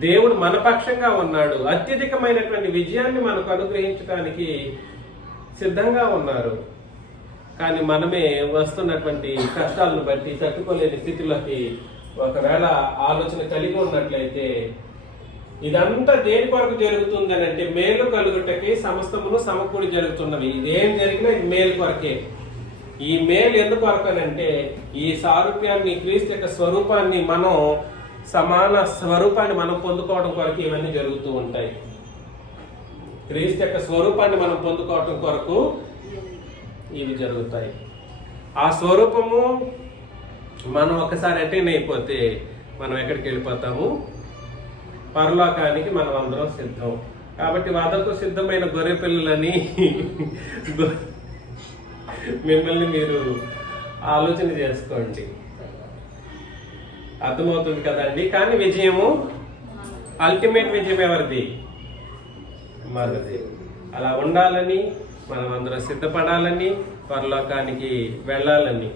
దేవుడు మన పక్షంగా ఉన్నాడు. అత్యధికమైనటువంటి విజయాన్ని మనకు అనుగ్రహించడానికి సిద్ధంగా ఉన్నారు. కానీ మనమే వస్తున్నటువంటి కష్టాలను బట్టి తట్టుకోలేని స్థితిలోకి ఒకవేళ ఆలోచన కలిగి ఉన్నట్లయితే, ఇదంతా దేని కొరకు జరుగుతుందని అంటే మేలు కలుగుటకి సమస్తమును సమకూడి జరుగుతున్నవి. ఇదేం జరిగినా ఇది మేలు కొరకే. ఈ మేలు ఎందుకు కొరకనంటే ఈ సారూప్యాన్ని, క్రీస్తు యొక్క స్వరూపాన్ని, మనం సమాన స్వరూపాన్ని మనం పొందుకోవడం కొరకు ఇవన్నీ జరుగుతూ ఉంటాయి. క్రీస్తు యొక్క స్వరూపాన్ని మనం పొందుకోవడం కొరకు ఇవి జరుగుతాయి. ఆ స్వరూపము మనం ఒకసారి అటెండ్ అయిపోతే మనం ఎక్కడికి వెళ్ళిపోతాము? పరలోకానికి మనం అందరం సిద్ధం. కాబట్టి వదకు సిద్ధమైన గొర్రె పిల్లలని మిమ్మల్ని మీరు ఆలోచన చేసుకోండి. అర్థమవుతుంది కదండి? కానీ విజయము, అల్టిమేట్ విజయం ఎవరిది? మనది. అలా ఉండాలని, మనం అందరం సిద్ధపడాలని, పరలోకానికి వెళ్ళాలని,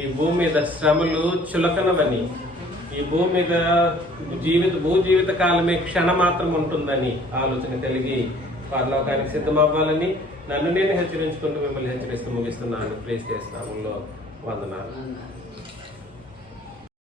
ఈ భూమి మీద శ్రమలు చులకనవని, ఈ భూమి మీద భూ జీవిత కాలమే క్షణ మాత్రం ఉంటుందని ఆలోచన కలిగి పరలోకానికి సిద్ధమవ్వాలని నన్ను నేను హెచ్చరించుకుంటూ మిమ్మల్ని హెచ్చరిస్తూ ముగిస్తున్నాను. ప్రేస్ చేస్తున్నాములో వందనాలు.